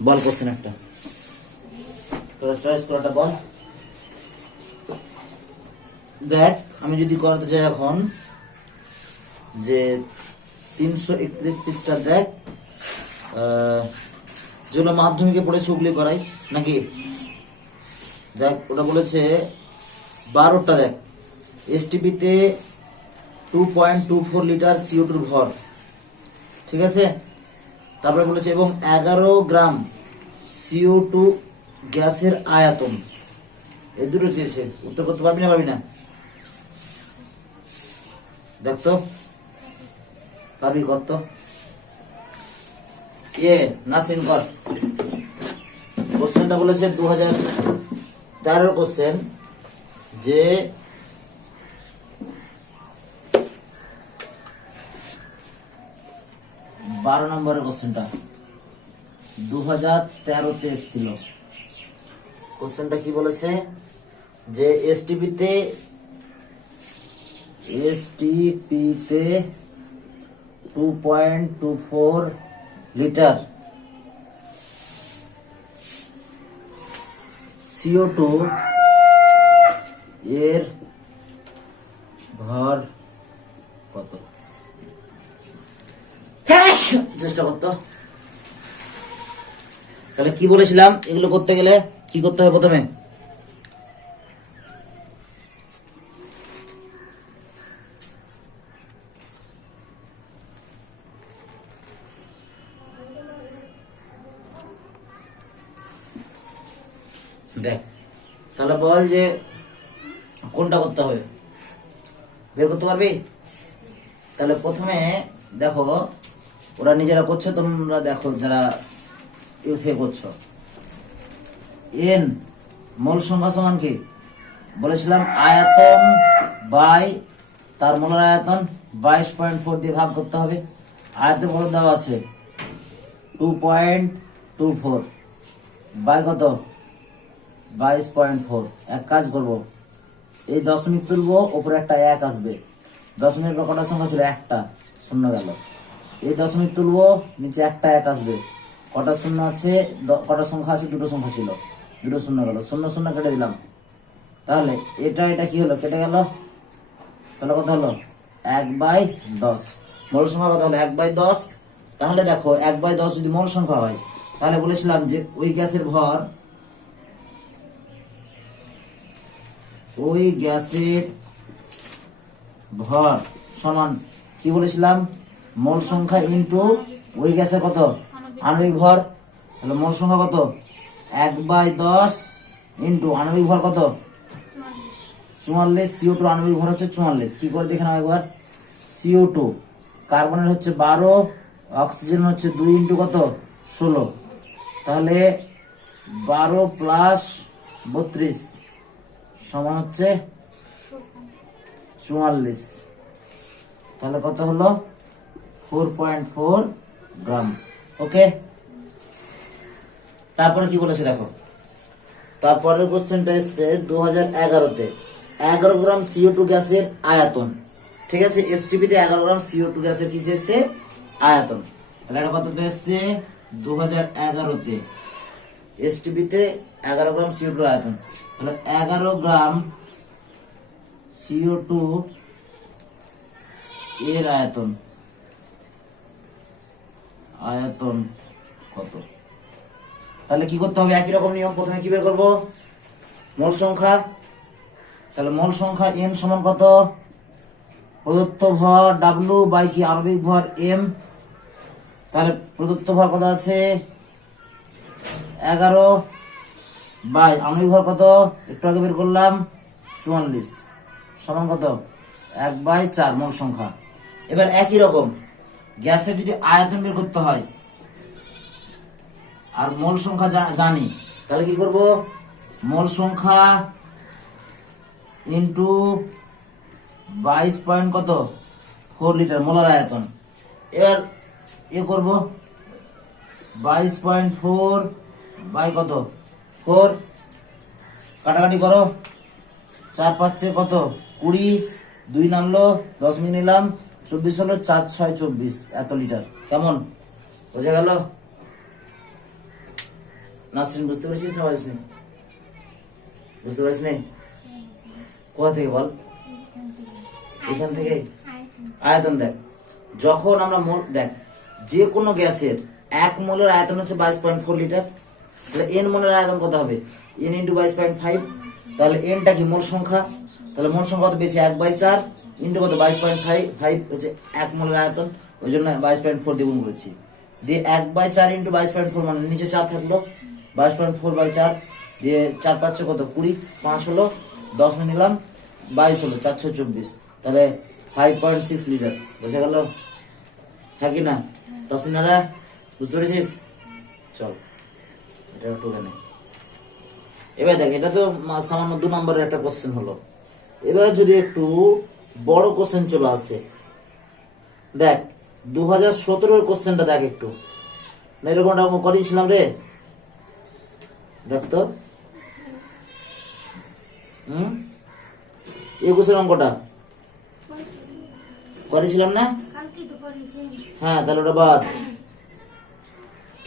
বল question একটা তোরা choice করাটা বল। দেখ আমি যদি করাতে চাই এখন যে 331 পৃষ্ঠা দেখ, যেগুলো মাধ্যমিকে পড়েছে ওগুলি করাই নাকি। দেখ ওটা বলেছে 12টা, দেখ এসটিপিতে 2.24 লিটার CO2 ভর, ঠিক আছে। তারপরে বলেছে এবং 11 গ্রাম CO2 গ্যাসের আয়তন, এই দুটো চেয়েছে। উত্তর করতে পারবি না পারবি না? দেখ তো পারবি কত? নাসিন কর। কোশ্চেনটা বলেছে 2013 কোশ্চেন, যে বারো নম্বরের কোশ্চেনটা 2013-তে এসেছিল। কোশ্চেনটা কি বলেছে যে এসটিপিতে 2.24 লিটার CO2 এর ভর কত? চেষ্টা করতো। তাহলে কি বলেছিলাম, এগুলো করতে গেলে কি করতে হবে প্রথমে? দেখ তাহলে বল যে কোনটা করতে হবে, বের করতে পারবি? তাহলে প্রথমে দেখো ওরা নিজেরা করছে, তোমরা দেখো যারা ইউথে করছো। এন মোল সংখ্যা সমান কি বলেছিলাম? আয়তন বাই তার মোলার আয়তন 22.4 দিয়ে ভাগ করতে হবে। আয়তন বলে দেওয়া আছে 2.24 বাই কত? 22.4। এক কাজ করব, এই দশমিক তুলবো, ওপরে একটা 1 আসবে। দশমিকের পর কটা সংখ্যা ছিল? একটা, শূন্য গেল। এই দশমিক তুলবো, নিচে একটা 1 আসবে। কটা শূন্য আছে? কটা সংখ্যা আছে? দুটো সংখ্যা ছিল, দুটো শূন্য গেল, শূন্য শূন্য কেটে দিলাম। তাহলে এটা কি হলো? কেটে গেল। তাহলে কত হলো? 1/10। মোল সংখ্যা কত হলো? 1/10। তাহলে দেখো 1/10 যদি মোল সংখ্যা হয়, তাহলে বলেছিলাম যে ওই গ্যাসের ভর, ওই গ্যাসের ভর সমান কি বলেছিলাম? মোল সংখ্যা ইন্টু ওই গ্যাসের কত? আণবিক ভর। তাহলে মোল সংখ্যা কত? 1/10 ইন্টু আণবিক ভর কত? 44। CO2 আণবিক ভর হচ্ছে 44। কি করে দেখে নাও একবার। CO2 কার্বনের হচ্ছে 12, অক্সিজেন হচ্ছে 2 ইন্টু কত? 16। তাহলে 12 প্লাস 32 সমান হচ্ছে 44। তাহলে কত হলো? 4.4 গ্রাম। ওকে, তারপরে কি বলেছে দেখো। তারপরের কোশ্চেনটা এসছে 2011-তে। 11 গ্রাম CO2 গ্যাসের আয়তন, ঠিক আছে। এসটিপিতে 11 গ্রাম CO2 গ্যাসের কি চেয়েছে? আয়তন। তাহলে এটা কততে এসছে? 2011-তে এসটিপিতে 11 গ্রাম CO2 আয়তন। তাহলে 11 গ্রাম CO2 এর আয়তন কত? তাহলে কি করতে হবে? একই রকম নিয়ম। প্রথমে কি বের করবো? মোল সংখ্যা। তাহলে মোল সংখ্যা n সমান কত? প্রদত্ত ভর W বাই কি আণবিক ভর m। তাহলে প্রদত্ত ভর কত আছে? 11 বাই আণবিক ভর কত? একটু আগে বের করলাম 44 সমান কত? 1/4 মোল সংখ্যা। এবার একই রকম গ্যাসের যদি আয়তন বের করতে হয় আর মোল সংখ্যা জানি, তাহলে কি করব? মোল সংখ্যা ইন্টু 22 কত? 4 লিটার মোলার আয়তন। এবার করব 22.4 বাই কত? 4। কাটাকাটি করো, 4 5 কত? 20, 2 নামলো, 10 মিনিট নিলাম, 24 হলো, 4 6 24 এত লিটার। কেমন বোঝা গেল? নাসরিন বুঝতে পেরেছিস না পারিস নি? বুঝতে পারিস নি? কোথা থেকে বল? এখান থেকে আয়তন দেখ, যখন আমরা মোল দেখ যে কোনো গ্যাসের 1 মোলের আয়তন হচ্ছে 22.4 লিটার, তাহলে n মোলের আয়তন কত হবে? n ইন্টু 22.5, তাহলে nটা কি মোল সংখ্যা, তাহলে মোল সংখ্যা কত পেয়েছি 1/4 ইন্টু কত 22.5 হচ্ছে 1 মোলের আয়তন, ওই জন্য 22.4 দিয়ে গুণ করেছি, দিয়ে 1/4 ইন্টু 22.4 মানে নিচে 4 থাকলো 22.4/4 দিয়ে 4 5 কত 20, 5 হলো 10 মিনিট নিলাম 22 হলো 424, তাহলে 5.6 লিটার। বুঝে গেল? থাকি না 10 মিনিট বুঝতে পেরেছিস? চল এটা একটু এখানে। এবার দেখ এটা তো সামান্য 2 নম্বরের একটা কোশ্চেন হলো। এবার যদি একটু বড় কোশ্চেন চলে আসে, দেখ 2017 কোশ্চেনটা দেখ একটু, না এরকমটা করেছিলাম রে, দেখ তো 21 অঙ্কটা করেছিলাম না? হ্যাঁ, তাহলে ওটা বাদ,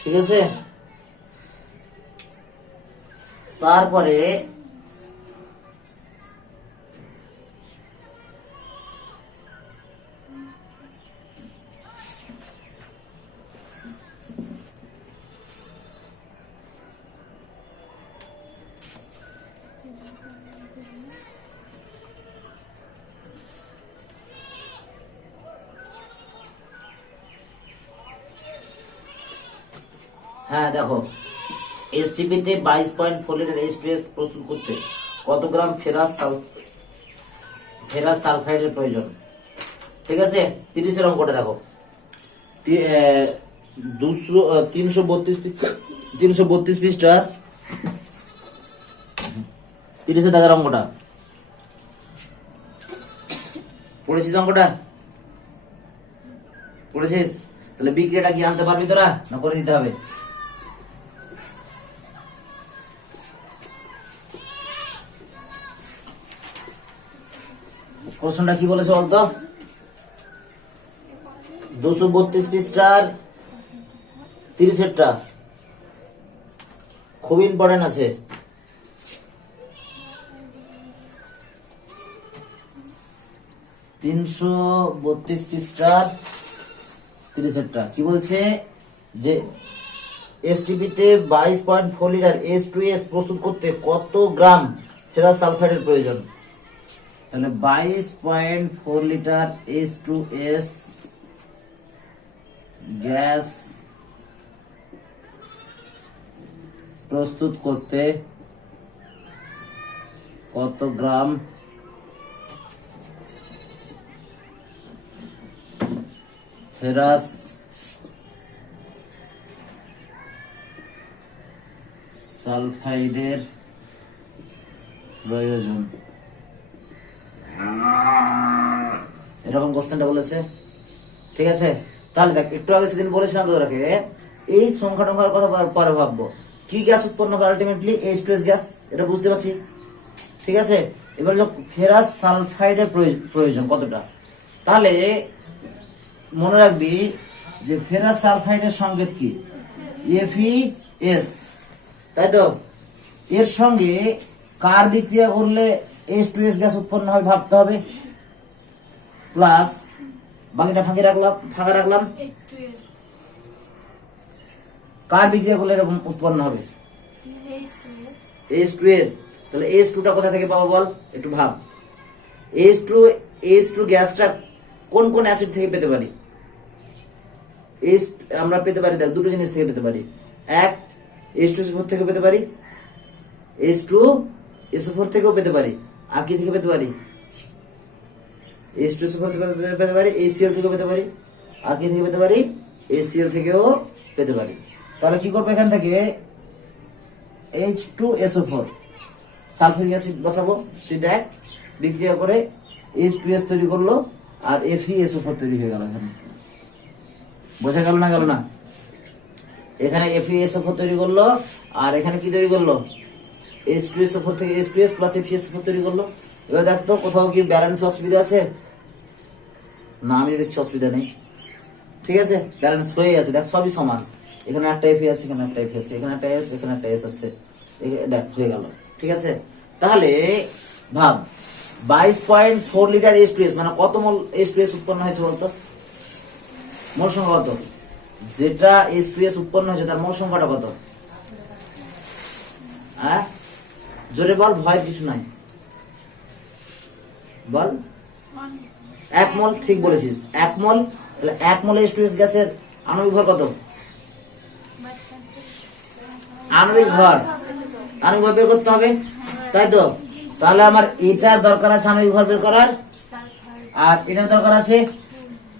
ঠিক আছে। তারপরে হ্যাঁ দেখো, এসটিপিতে 22.4 লিটার H2S প্রস্তুত করতে কত গ্রাম ফেরাস সালফাইডের প্রয়োজন? ঠিক আছে, 30 অঙ্কটা দেখো, 332 পৃষ্ঠা 30 দাগের অঙ্কটা পড়েছিস? অঙ্কটা পড়েছিস? তাহলে বিক্রিয়াটা কি আনতে পারবি তোরা, না করে দিতে হবে? প্রশ্নটা কি বলেছে বলতো? 232 পৃষ্ঠার 30টা খুব ইম্পর্টেন্ট আছে। তিনশো 32 পৃষ্ঠার 30টা কি বলছে যে এসটিপিতে 22.4 লিটার H2S প্রস্তুত করতে কত গ্রাম ফেরাস সালফাইডের প্রয়োজন? তাহলে 22.4 লিটার H2S গ্যাস প্রস্তুত করতে কত গ্রাম ফেরাস সালফাইডের প্রয়োজন? এরকম কোশ্চেনটা বলেছে, ঠিক আছে। তাহলে দেখ একটু আগে সেদিন বলেছিলাম তোদেরকে এই সংখ্যা টংখ্যার কথা পরে ভাববো, কি গ্যাস উৎপন্ন করে আলটিমেটলি H2S গ্যাস, এটা বুঝতে পারছি, ঠিক আছে। এবার ফেরাস সালফাইডের প্রয়োজন কতটা, তাহলে মনে রাখবি যে ফেরাস সালফাইডের সংকেত কি? FeS, তাই তো। এর সঙ্গে কার বিক্রিয়া করলে H2S গ্যাস উৎপন্ন হয় ভাবতে হবে, প্লাস বাকিটা ফাঁকা রাখলাম কার বিক্রিয়া করলে এরকম উৎপন্ন হবে? H2 এর। তাহলে H2 টা কোথা থেকে পাবো বল, একটু ভাব। H2 গ্যাসটা কোন কোন অ্যাসিড থেকে পেতে পারি? আমরা পেতে পারি দেখ দুটো জিনিস থেকে পেতে পারি, এক H2SO4 থেকে পেতে পারি, H2SO4 থেকেও পেতে পারি, আর কি থেকে পেতে পারি? H2SO4 থেকে পেতে পারি, HCl থেকেও পেতে পারি, আর কি থেকে পেতে পারি? HCl থেকেও পেতে পারি। তাহলে কি করবো, এখান থেকে H2SO4 সালফিউরিক অ্যাসিড বসাবো, তুই দেখ বিক্রিয়া করে H2S তৈরি করলো আর FeSO4 তৈরি হয়ে গেল। এখানে বোঝা গেল না? এখানে FeSO4 তৈরি করলো আর এখানে কি তৈরি করলো? H2SO4 থেকে H2S প্লাস FeSO4 তৈরি করলো। এবার দেখ তো কোথাও কি ব্যালেন্স অসুবিধা আছে? না, আমি দেখছি অসুবিধা নেই, ঠিক আছে, ব্যালেন্স হয়ে আছে, দেখ সবই সমান। এখানে একটা এফি আছে, এখানে একটা এফি আছে, এখানে একটা এস, এখানে একটা এস আছে, দেখ হয়ে গেল। ঠিক আছে, তাহলে ভাব 22.4 লিটার H2S মানে কত মোল H2S উৎপন্ন হয়েছে বলতো? মোল সংখ্যা কত? যেটা H2S উৎপন্ন হয়েছে তার মোল সংখ্যাটা কত? হ্যাঁ জোরে বল, ভয় কিছু নাই, বল। 1 মোল, ঠিক বলেছিস 1 মোল। তাহলে 1 মোল H2S গ্যাসের আণবিক ভর কত? আণবিক ভর বের করতে হবে, তাই তো? তাহলে আমার এটার দরকার আছে আণবিক ভর বের করার, আর এটার দরকার আছে,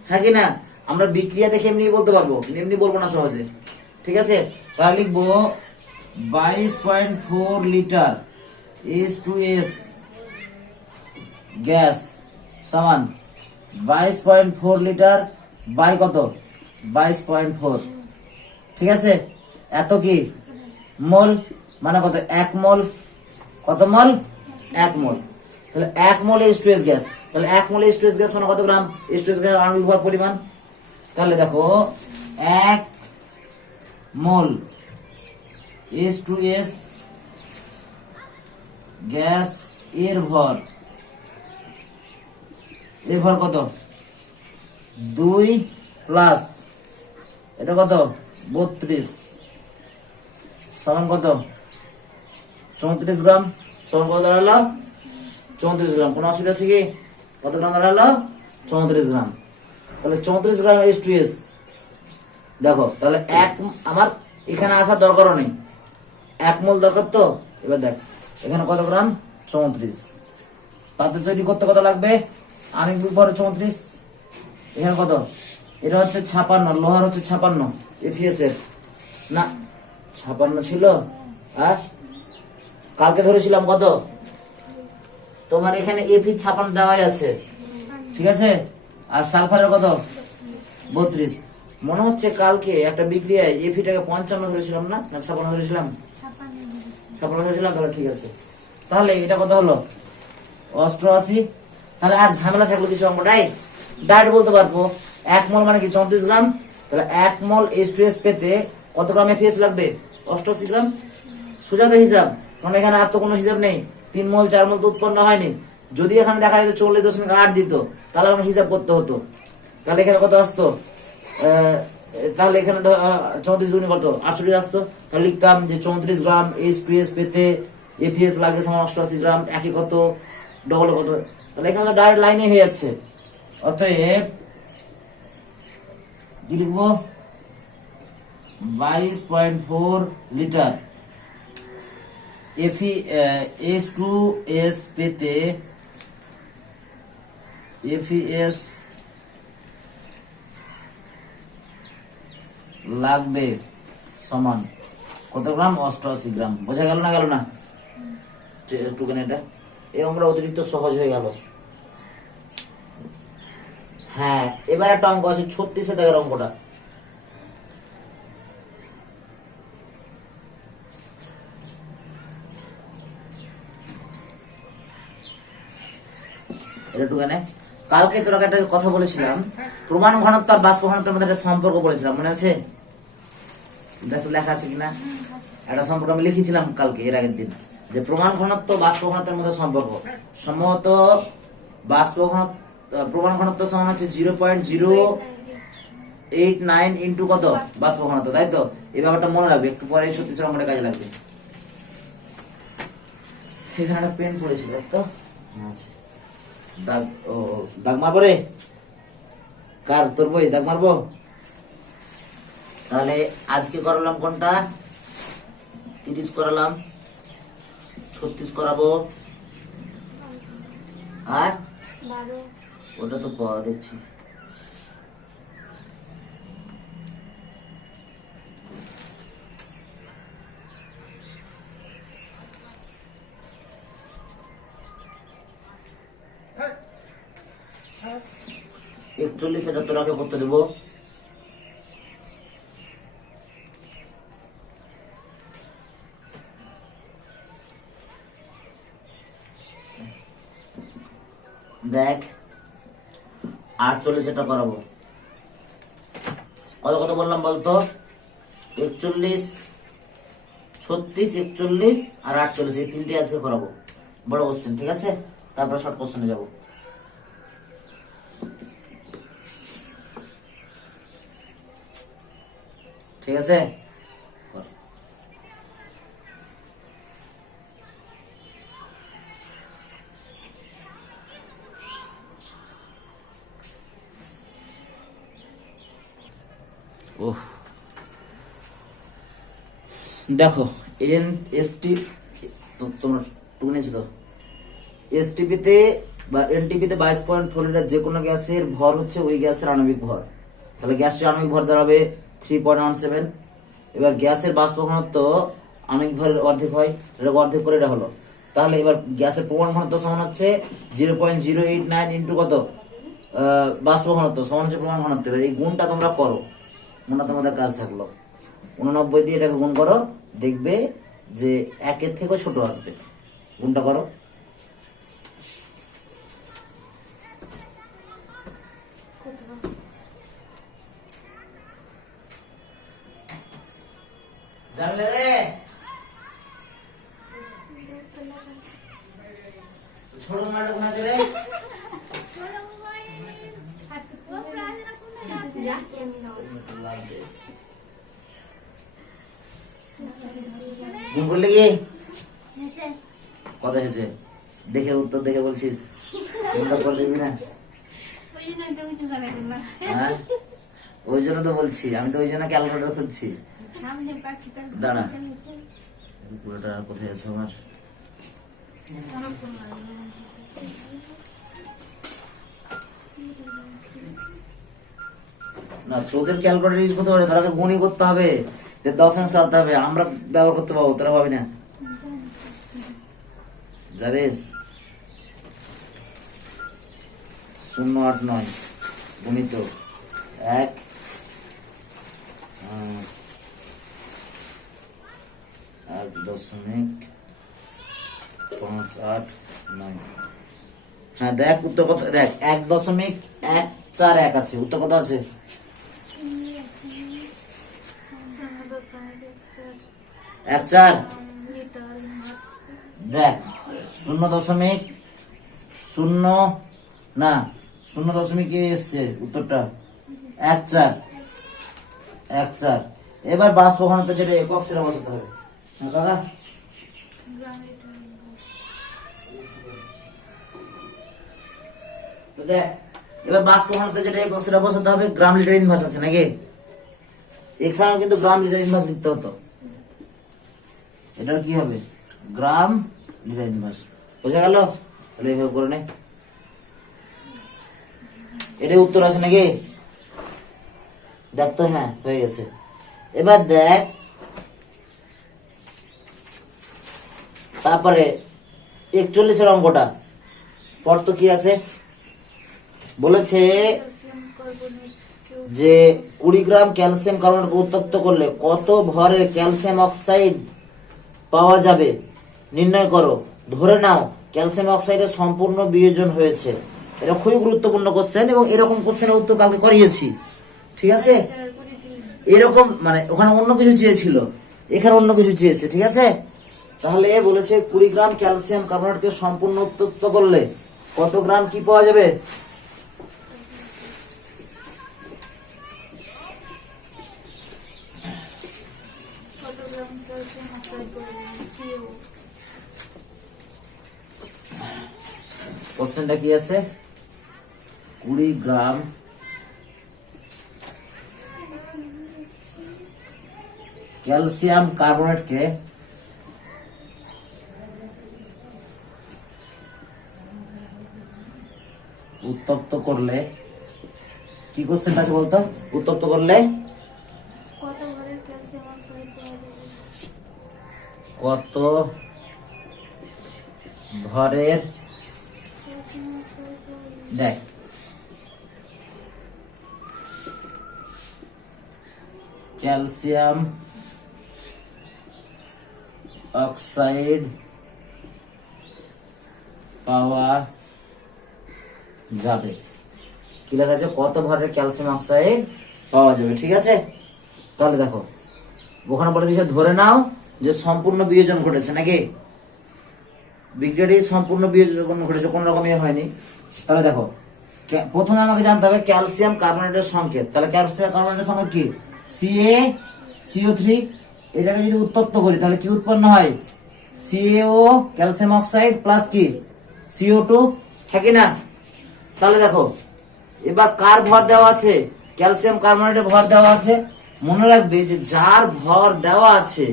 হ্যাঁ কি না? আমরা বিক্রিয়া দেখে এমনি বলতে পারবো, এমনি বলবো না সহজে। ঠিক আছে, তাহলে লিখবো 22.4 লিটার H2S গ্যাস সমান 22.4 লিটার বাই কত? 22.4। ঠিক আছে, এত কি মোল মানে কত? 1 মোল। কত মোল? 1 মোল। তাহলে 1 মোল H2S গ্যাস, তাহলে 1 মোল H2S গ্যাস মানে কত গ্রাম H2S গ্যাস আণবিক ভর পরিমাণ? তাহলে দেখো 1 মোল H2S গ্যাস এর ভর কত? 2 প্লাস এটা কত? 32 সমান কত? 34 গ্রাম। সমান কত দাঁড়ালো? 34 গ্রাম। কোন অসুবিধা আছে কি? কত গ্রাম দাঁড়ালো? 34 গ্রাম। তাহলে 34 গ্রাম H2S দেখো, তাহলে আমার এখানে আসার দরকারও নেই, 1 মোল দরকার তো। এবার দেখ এখানে কত গ্রাম? 34। পাত্র তৈরি করতে কত লাগবে? আণবিক ভর 34, এখানে কত? এটা হচ্ছে 56, লোহার হচ্ছে 56 এফিএস এর না 56 ছিল, হ্যাঁ কালকে ধরেছিলাম কত? তোমার এখানে এফি 56 দেওয়াই আছে, ঠিক আছে। আর সালফারের কত? 32। মনে হচ্ছে কালকে একটা বিক্রিয়ায় এফিটাকে 55 ধরেছিলাম, না 56 ধরেছিলাম? 56 ধরেছিলাম। তাহলে ঠিক আছে, তাহলে এটা কত হলো? 88। তাহলে আর ঝামেলা থাকলো কিছু? আমরা ডাইরেক্ট বলতে পারবো 1 মোল মানে কি? 34 গ্রাম। তাহলে 1 মোল H2S পেতে কত গ্রাম এফিএস লাগবে? 88 গ্রাম। সোজা তো হিসাব, কারণ এখানে আর তো কোনো হিসাব নেই। 3 মোল 4 মোল তো উৎপন্ন হয়নি। যদি এখানে দেখা যেত 40.8 দিত তাহলে আমাকে হিসাব করতে হতো। তাহলে এখানে কত আসতো? তাহলে এখানে 34 দুগুণে কত? 68 আসতো। তাহলে লিখতাম যে 34 গ্রাম H2S পেতে এফিএস লাগে সমান 88 গ্রাম। একই কত, ডবল কত? তাহলে এখানে তো ডাইরেক্ট লাইনে হয়ে যাচ্ছে। অতএব কি লিখবো? 22.4 লিটার H2S পেতে এফিএস লাগবে সমান কত গ্রাম? 88 গ্রাম। বোঝা গেল না? গেল না? একটুখানি এটা এই অঙ্কটা অতিরিক্ত সহজ হয়ে গেল। হ্যাঁ, এবার একটা অঙ্ক আছে 36 দাগের অঙ্কটা। একটুখানে কালকে তোরা একটা কথা বলেছিলাম, প্রমাণ ঘনত্ব আর বাষ্প ঘনত্বের মধ্যে একটা সম্পর্ক বলেছিলাম, মনে আছে? দেখো লেখা আছে কিনা? একটা সম্পর্ক আমি লিখেছিলাম কালকে, এর আগের দিন, যে প্রমাণ ঘনত্ব বাষ্প ঘনত্বের মধ্যে সম্পর্ক। সম্ভবত বাষ্প ঘনত্ব প্রমাণ ঘনত্ব সমান হচ্ছে 0.089 ইন্টু কত? বাষ্প ঘনত্ব, তাই তো? এই ব্যাপারটা মনে রাখবে, একটু পরে 36 অঙ্কটা কাজে লাগবে। এখানে একটা পেন পড়েছিল তো, আচ্ছা দাগ, ও দাগ মারবো রে? কার? তোর বই দাগ মারবো? তাহলে আজকে করালাম কোনটা? 30 করালাম, 36 করাবো, আর ওটা তো দেখছি। একচল্লিশ, এটা তোরাকে করতে দেবো। দেখ 48 এটা করাবো। কত কত বললাম বলতো? 41, 36, 41 আর 48, এই তিনটে আজকে করাবো বড় কোশ্চেন, ঠিক আছে? তারপর শর্ট কোশ্চেনে যাব। ঠিক আছে, দেখো এনএসটি তোমরা টুনেছো তো, এসটিপিতে বা এনটিপিতে 22.4 লিটার যে কোনো গ্যাসের ভর হচ্ছে ওই গ্যাসের আণবিক ভর। তাহলে গ্যাসটির আণবিক ভর দাঁড়াবে 3.17। এবার গ্যাসের বাষ্প ঘনত্ব আণবিক ভরের অর্ধেক হয়, এটা অর্ধেক করে এটা হলো। তাহলে এবার গ্যাসের প্রমাণ ঘনত্ব সমান হচ্ছে 0.089 ইন্টু কত বাষ্প ঘনত্ব সমান হচ্ছে প্রমাণ ঘনত্ব। এবার এই গুণটা তোমরা করো, মনে তোমাদের কাজ থাকলো 89 দিয়ে এটাকে গুণ করো, দেখবে যে 1 থেকেও ছোট আসবে। গুণটা করো। জানলে রে ছোট মাঠে কোন আছে রে? গুণ করলে কি কত হয়েছে দেখে উত্তর দেখে বলছিস? গুণটা করলি না? হ্যাঁ ওই জন্য তো বলছি, আমি তো ওই জন্য ক্যালকুলেটর খুঁজছি। দাঁড়া, পুরোটা কোথায় আছে আমার? না তোদের ক্যালকুলেটর ইউজ করতে পারে, তোরাকে গুণই করতে হবে, 10 আনতে হবে, আমরা ব্যবহার করতে পাবো, তোরা পাবি না। যাবেস 0.89 গুণিত 1.589। হ্যাঁ দেখ উত্তর কত, দেখ 1.141 আছে, উত্তর কত আছে? 1.4। দেখ 0.0 না 0 কি এসছে উত্তরটা? 1.4। এবার বাষ্প ঘনত্ব যেটা একক সেটা বসাতে হবে। হ্যাঁ দাদা, দেখ এবার বাষ্প ঘনত্ব যেটা একক সেটা বসাতে হবে। গ্রাম লিটার ইনভার্স আছে নাকি? এখানেও কিন্তু গ্রাম লিটার ইনভার্স লিখতে হতো, এটার কি হবে? গ্রাম লিটার ইনভার্স। বোঝা গেল? তাহলে এইভাবে করে নে, এটা উত্তর আছে নাকি? দেখ তো, হ্যাঁ হয়ে গেছে। এবার দেখ তারপরে 41 অঙ্কটা পর তো কি আছে বলেছে যে 20 গ্রাম ক্যালসিয়াম কার্বনেটকে উত্তপ্ত করলে কত ভরের ক্যালসিয়াম অক্সাইড পাওয়া যাবে নির্ণয় করো। ধরে নাও ক্যালসিয়াম অক্সাইডের সম্পূর্ণ বিয়োজন হয়েছে। এটা খুবই গুরুত্বপূর্ণ কোশ্চেন এবং এরকম কোশ্চেনের উত্তর কালকে করিয়েছি, ঠিক আছে? এরকম মানে ওখানে অন্য কিছু চেয়েছিল, এখানে অন্য কিছু চেয়েছে, ঠিক আছে? তাহলে বলেছে 20 গ্রাম ক্যালসিয়াম কার্বনেটকে সম্পূর্ণ উত্তপ্ত করলে কত গ্রাম কি পাওয়া যাবে? কোশ্চেনটা কি আছে? 20 গ্রাম ক্যালসিয়াম কার্বনেটকে উত্তপ্ত করলে কি কোশ্চেনটা আছে বলতো? উত্তপ্ত করলে কত ভরের, দেখ ক্যালসিয়াম অক্সাইড পাওয়া যাবে। কি লেখা আছে? কত ভরের ক্যালসিয়াম অক্সাইড পাওয়া যাবে, ঠিক আছে? তাহলে দেখো ওখানে বলে দিয়েছে ধরে নাও যে সম্পূর্ণ বিয়োজন ঘটেছে, নাকি বিক্রিয়াটি সম্পূর্ণ বিয়োজন ঘটেছে, কোন রকমই হয়নি। তাহলে দেখো প্রথমে আমাকে জানতে হবে ক্যালসিয়াম কার্বনেটের সংকেত। তাহলে ক্যালসিয়াম কার্বনেটের সংকেত কি? CaCO3। এটাকে যদি উত্তপ্ত করি তাহলে কি উৎপন্ন হয়? CaO ক্যালসিয়াম অক্সাইড প্লাস কি CO2, থাকে না? তাহলে দেখো এবার কার ভর দেওয়া আছে? ক্যালসিয়াম কার্বনেটের ভর দেওয়া আছে। মনে রাখবে যে যার ভর দেওয়া আছে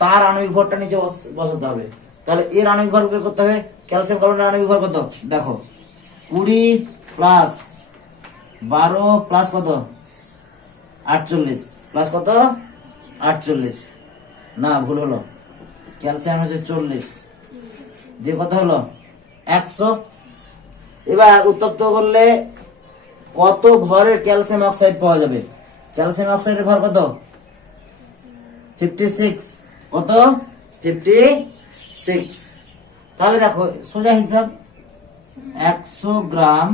তার আণবিক ভরটা নিচে বসাতে হবে। তাহলে এর আণবিক ভর বের করতে হবে। ক্যালসিয়াম কার্বনেটের আণবিক ভর কত? দেখো 20 প্লাস 12 প্লাস কত? 48 প্লাস কত? 48, না ভুল হলো, ক্যালসিয়াম হচ্ছে 40 দিয়ে কত হলো? 100। এবার উত্তপ্ত করলে কত ভরের ক্যালসিয়াম অক্সাইড পাওয়া যাবে? ক্যালসিয়াম অক্সাইডের ভর কত? 56। কত? 56। তাহলে দেখো সোজা হিসাব, 100 গ্রাম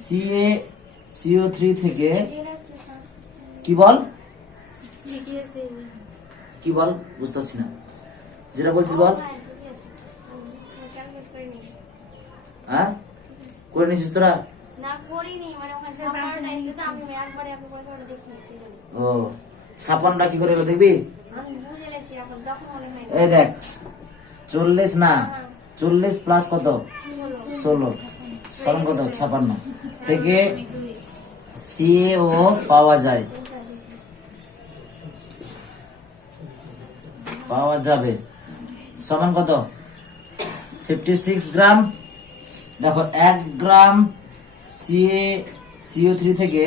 CaCO3 থেকে কি বল কি বল বুঝতে পারছি না, যেটা বলছিস বল। হ্যাঁ করে নিছিস তোরা? না করিনি, মানে ওখানে ছাপানোটা এসে তো আমি একবারে আপনি করে সব দেখতেছি। ও ছাপানটা কি করে দেখবি? আমি বুঝে লেছি এখন, তখন মনে হয় এই দেখ 40 না 40 প্লাস কত? 16 সমান কত? 56 থেকে CaO পাওয়া যাবে সমান কত? 56 গ্রাম। দেখো 1 গ্রাম CaCO3 থেকে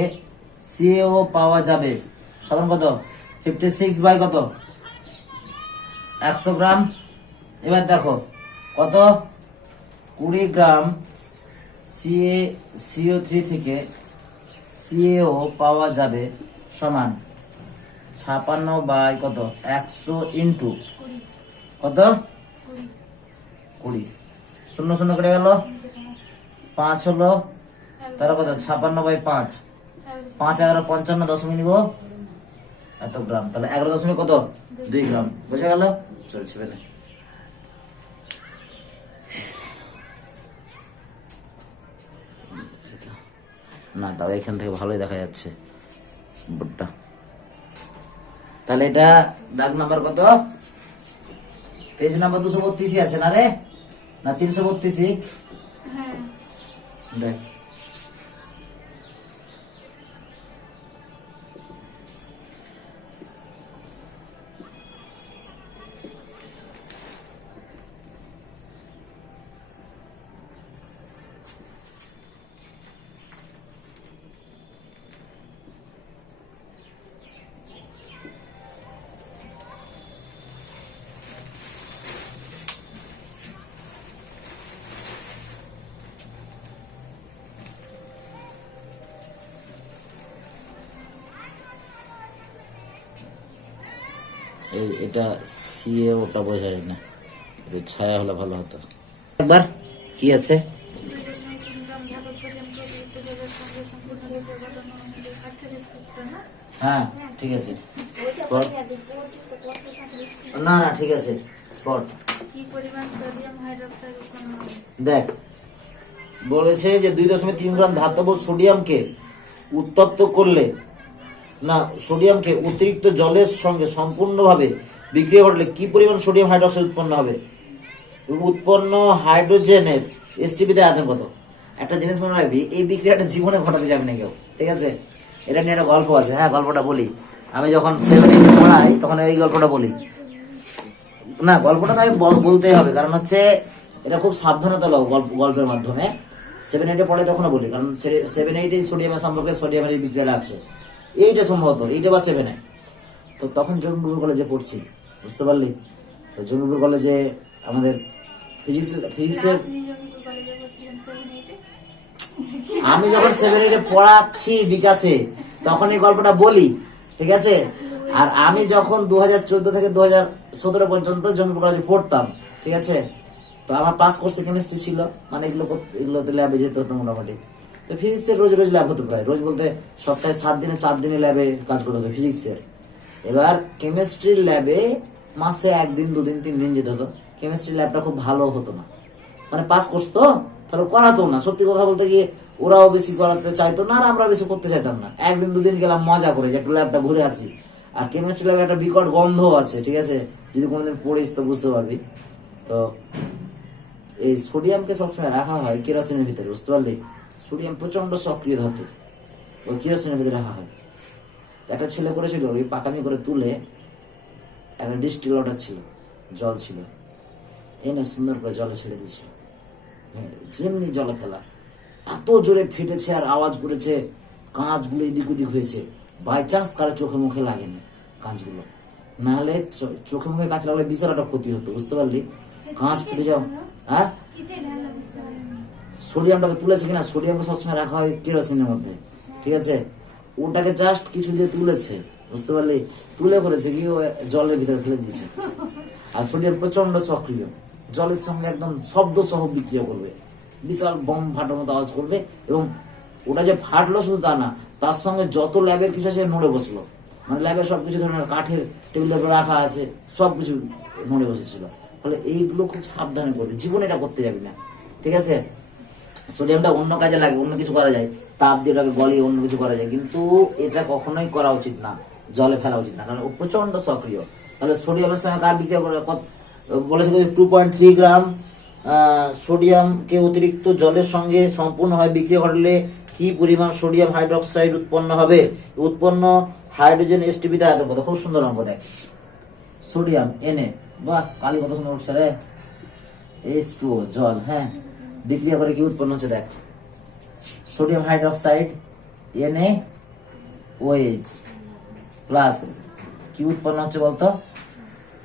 CaO পাওয়া যাবে সমান কত? 56 বাই কত? 100 গ্রাম। এবার দেখো কত? 20 গ্রাম CaCO3 থেকে CaO পাওয়া যাবে সমান 56 বাই কত? 100 ইন্টু কত? 20। শূন্য শূন্য কেটে গেল, 5 হলো, তাহলে কত? 56 বাই 5, 5 11 55 দশমিক নিব এত গ্রাম, তাহলে 11 দশমিক কত? 2 গ্রাম। বুঝে গেল? চলছে বেলে না, তাও এখান থেকে ভালোই দেখা যাচ্ছে বোর্ডটা। তাহলে এটা দাগ নাম্বার কত? পেজ নাম্বার 232 আছে না রে, না 332? হ্যাঁ দেখ এটা CaOটা বোঝা যায় না, ছায়া হলে ভালো হতো। একবার কি আছে? হ্যাঁ ঠিক আছে, না না ঠিক আছে পড়। দেখ বলেছে যে 2.3 গ্রাম ধাতব সোডিয়ামকে উত্তপ্ত করলে, না সোডিয়ামকে অতিরিক্ত জলের সঙ্গে সম্পূর্ণভাবে বিক্রিয়া ঘটলে কি পরিমাণ সোডিয়াম হাইড্রোক্সাইড উৎপন্ন হবে? উৎপন্ন হাইড্রোজেনের এসটিপিতে আয়তন কত? একটা জিনিস মনে রাখবি, এই বিক্রিয়াটা জীবনে ঘটাতে যাবে না কেউ, ঠিক আছে? এটা নিয়ে একটা গল্প আছে, হ্যাঁ গল্পটা বলি। আমি যখন 7 পড়াই তখন এই গল্পটা বলি না, গল্পটা তো আমি বলতেই হবে, কারণ হচ্ছে এটা খুব সাবধানতা লাও গল্পের মাধ্যমে। 7-8 পড়ে তখনও বলি, কারণ 7-8 সোডিয়ামের সম্পর্কে সোডিয়ামের এই বিক্রিয়াটা আছে, এইটা সম্ভবত 8 বা 7-এ। তো তখন জঙ্গিপুর কলেজে পড়ছি, বুঝতে পারলি? তো জঙ্গিপুর কলেজে আমাদের ফিজিক্সের আমি যখন 7-8 পড়াচ্ছি বিকাশে তখন এই গল্পটা বলি, ঠিক আছে? আর আমি যখন 2014 থেকে 2017 পর্যন্ত জঙ্গিপুর কলেজে পড়তাম, ঠিক আছে? তো আমার পাস কোর্সে কেমিস্ট্রি ছিল, মানে এগুলোতে ল্যাবে যেতে হতো মোটামুটি। তো ফিজিক্সের রোজ রোজ ল্যাব হতো, প্রায় রোজ বলতে সপ্তাহে 7 দিনে 4 দিনে ল্যাবে কাজ করতে হতো ফিজিক্সের। এবার কেমিস্ট্রি ল্যাবে মাসে 1 দিন 2 দিন 3 দিন যেতে হতো। কেমিস্ট্রি ল্যাবটা খুব ভালো হতো না, মানে পাস করতো তাহলে করাতো না। সত্যি কথা বলতে গিয়ে ওরাও বেশি করাতে চাইতো না, আর আমরা বেশি করতে চাইতাম না। 1 দিন 2 দিন গেলাম মজা করে যে একটু ল্যাবটা ঘুরে আসি। আর কেমিস্ট্রি ল্যাবে একটা বিকট গন্ধ আছে, ঠিক আছে, যদি কোনোদিন পড়িস তো বুঝতে পারবি। তো এই সোডিয়ামকে সবসময় রাখা হয় কেরোসিনের ভিতরে, বুঝতে পারলি? সোডিয়াম প্রচন্ড সক্রিয় ধাতু, ওই কেরোসিনের ভিতরে রাখা হয়। একটা ছেলে করেছিল ওই পাকামি করে তুলে একটা ডিস্টিল ওয়াটার ছিল, জল ছিল, এনে সুন্দর করে জলে ছেড়ে দিয়েছিল। হ্যাঁ, যেমনি জলে ফেলা, এত জোরে ফেটেছে আর আওয়াজ করেছে, কাঁচগুলো এদিক ওদিক হয়েছে। বাই চান্স কারো চোখে মুখে লাগেনি কাঁচগুলো, নাহলে চোখে মুখে কাঁচ লাগলে বিশাল একটা ক্ষতি হতো, বুঝতে পারলি? কাঁচ ফেটে যাও। হ্যাঁ, কিসে ঢাললো বুঝতে পারিনি। সোডিয়ামটাকে তুলেছে কিনা, সোডিয়ামকে সবসময় রাখা হয় কেরোসিনের মধ্যে, ঠিক আছে, ওটাকে জাস্ট কিছু দিয়ে তুলেছে, বুঝতে পারলি? তুলে করেছে কি ও জলের ভিতরে ফেলে দিয়েছে। আর সোডিয়াম প্রচন্ড সক্রিয়, জলের সঙ্গে একদম শব্দ সহ বিক্রিয়া করবে, বিশাল বম ফাটার মতো আওয়াজ করবে। এবং ওটা যে ফাটলো শুধু তা না, তার সঙ্গে যত ল্যাবের কিছু আছে নড়ে বসলো, মানে ল্যাবের সবকিছু ধরনের কাঠের টেবিলের উপর রাখা আছে সবকিছু নড়ে বসেছিল। ফলে এইগুলো খুব সাবধানে করবে, জীবনে এটা করতে যাবি না, ঠিক আছে? সোডিয়ামটা অন্য কাজে লাগে, অন্য কিছু করা যায়, তাপ দিয়ে ওটাকে গলিয়ে অন্য কিছু করা যায়, কিন্তু এটা কখনোই করা উচিত না, জলে ফেলা উচিত না, কারণ ও প্রচন্ড সক্রিয়। তাহলে সোডিয়ামের সঙ্গে কার বিক্রিয়া করে বলেছে 2.3 গ্রাম সোডিয়ামকে অতিরিক্ত জলের সঙ্গে সম্পূর্ণভাবে বিক্রিয়া ঘটলে কি পরিমাণ সোডিয়াম হাইড্রোক্সাইড উৎপন্ন হবে? উৎপন্ন হাইড্রোজেন এসটিপি তে এত কত, খুব সুন্দর অঙ্ক দেখ। সোডিয়াম Na, বাহ কালি কত সুন্দর উঠছে রে, H2O জল, হ্যাঁ, বিক্রিয়া করে কি উৎপন্ন হচ্ছে দেখ, সোডিয়াম হাইড্রোক্সাইড NaOH প্লাস কি উৎপন্ন হচ্ছে বলতো?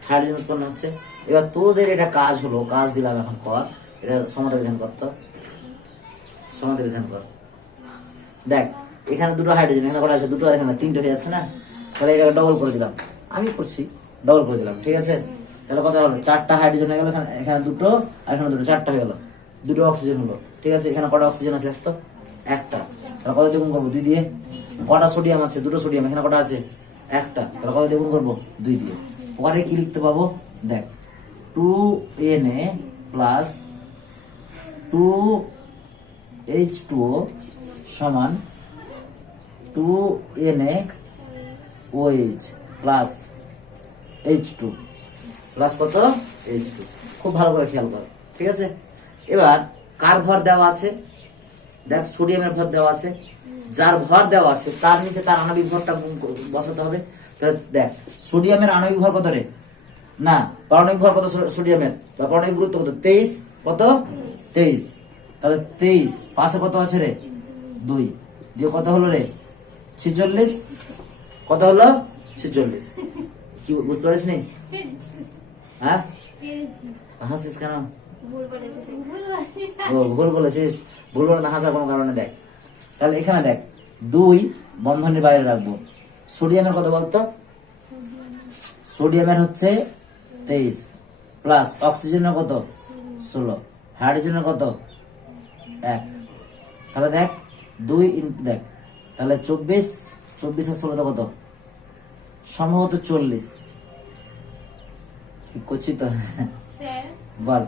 হাইড্রোজেন উৎপন্ন হচ্ছে। এবার তোদের এটা কাজ হলো, কাজ দিলাম এখন কর, এটা সমাধান বিধান করতো, সমাধান বিধান কর। দেখ এখানে দুটো হাইড্রোজেন, এখানে কটা আছে? দুটো, আর এখানে 3টে হয়ে যাচ্ছে না? তাহলে এটাকে ডবল করে দিলাম, আমি করছি ডবল করে দিলাম, ঠিক আছে? তাহলে কত হলো? 4টা হাইড্রোজেন হয়ে গেল, এখানে দুটো আর এখানে দুটো, 4টা হয়ে গেল। দুটো অক্সিজেন হলো, ঠিক আছে? এখানে কটা অক্সিজেন আছে? তো একটা। তাহলে কত দ্বিগুণ করবো? 2 দিয়ে। কটা সোডিয়াম আছে? দুটো সোডিয়াম, এখানে কটা আছে? একটা। তাহলে কত দ্বিগুণ করবো? 2 দিয়ে। পরে কি লিখতে পাবো দেখ, 2Na প্লাস 2H2O সমান 2NaOH প্লাস H2 প্লাস কত? H2। খুব ভালো করে খেয়াল করো, ঠিক আছে? এবার কার ভর দেওয়া আছে দেখ, সোডিয়ামের ভর দেওয়া আছে, যার ভর দেওয়া আছে তার নিচে তার আণবিক ভরটা বসাতে হবে। তাহলে দেখ সোডিয়ামের আণবিক ভর কত রে? না, পারমাণবিক ভর কত সোডিয়ামের, বা পারমাণবিক গুরুত্ব কত? 23। কত? 23। তাহলে 23 পাশে কত আছে রে? 2 দিয়ে কত হলো রে? 46। কত হলো? 46। কি বুঝতে পারিস নি? হ্যাঁ, হাসিস কেন? ভুল বলেছিস, ভুল বলেছিস। ও ভুল বলেছিস, ভুল বলে না হাসার কোনো কারণে। দেখ তাহলে এখানে দেখ 2 বন্ধনীর বাইরে রাখবো। সোডিয়ামের কত বলতো? সোডিয়ামের হচ্ছে 23 প্লাস অক্সিজেনের কত? 16, হাইড্রোজেনের কত? 1। তাহলে দেখ 2 দেখ তাহলে 24 আর 16 কত? সম্ভবত 40। ঠিক করছি তো? বল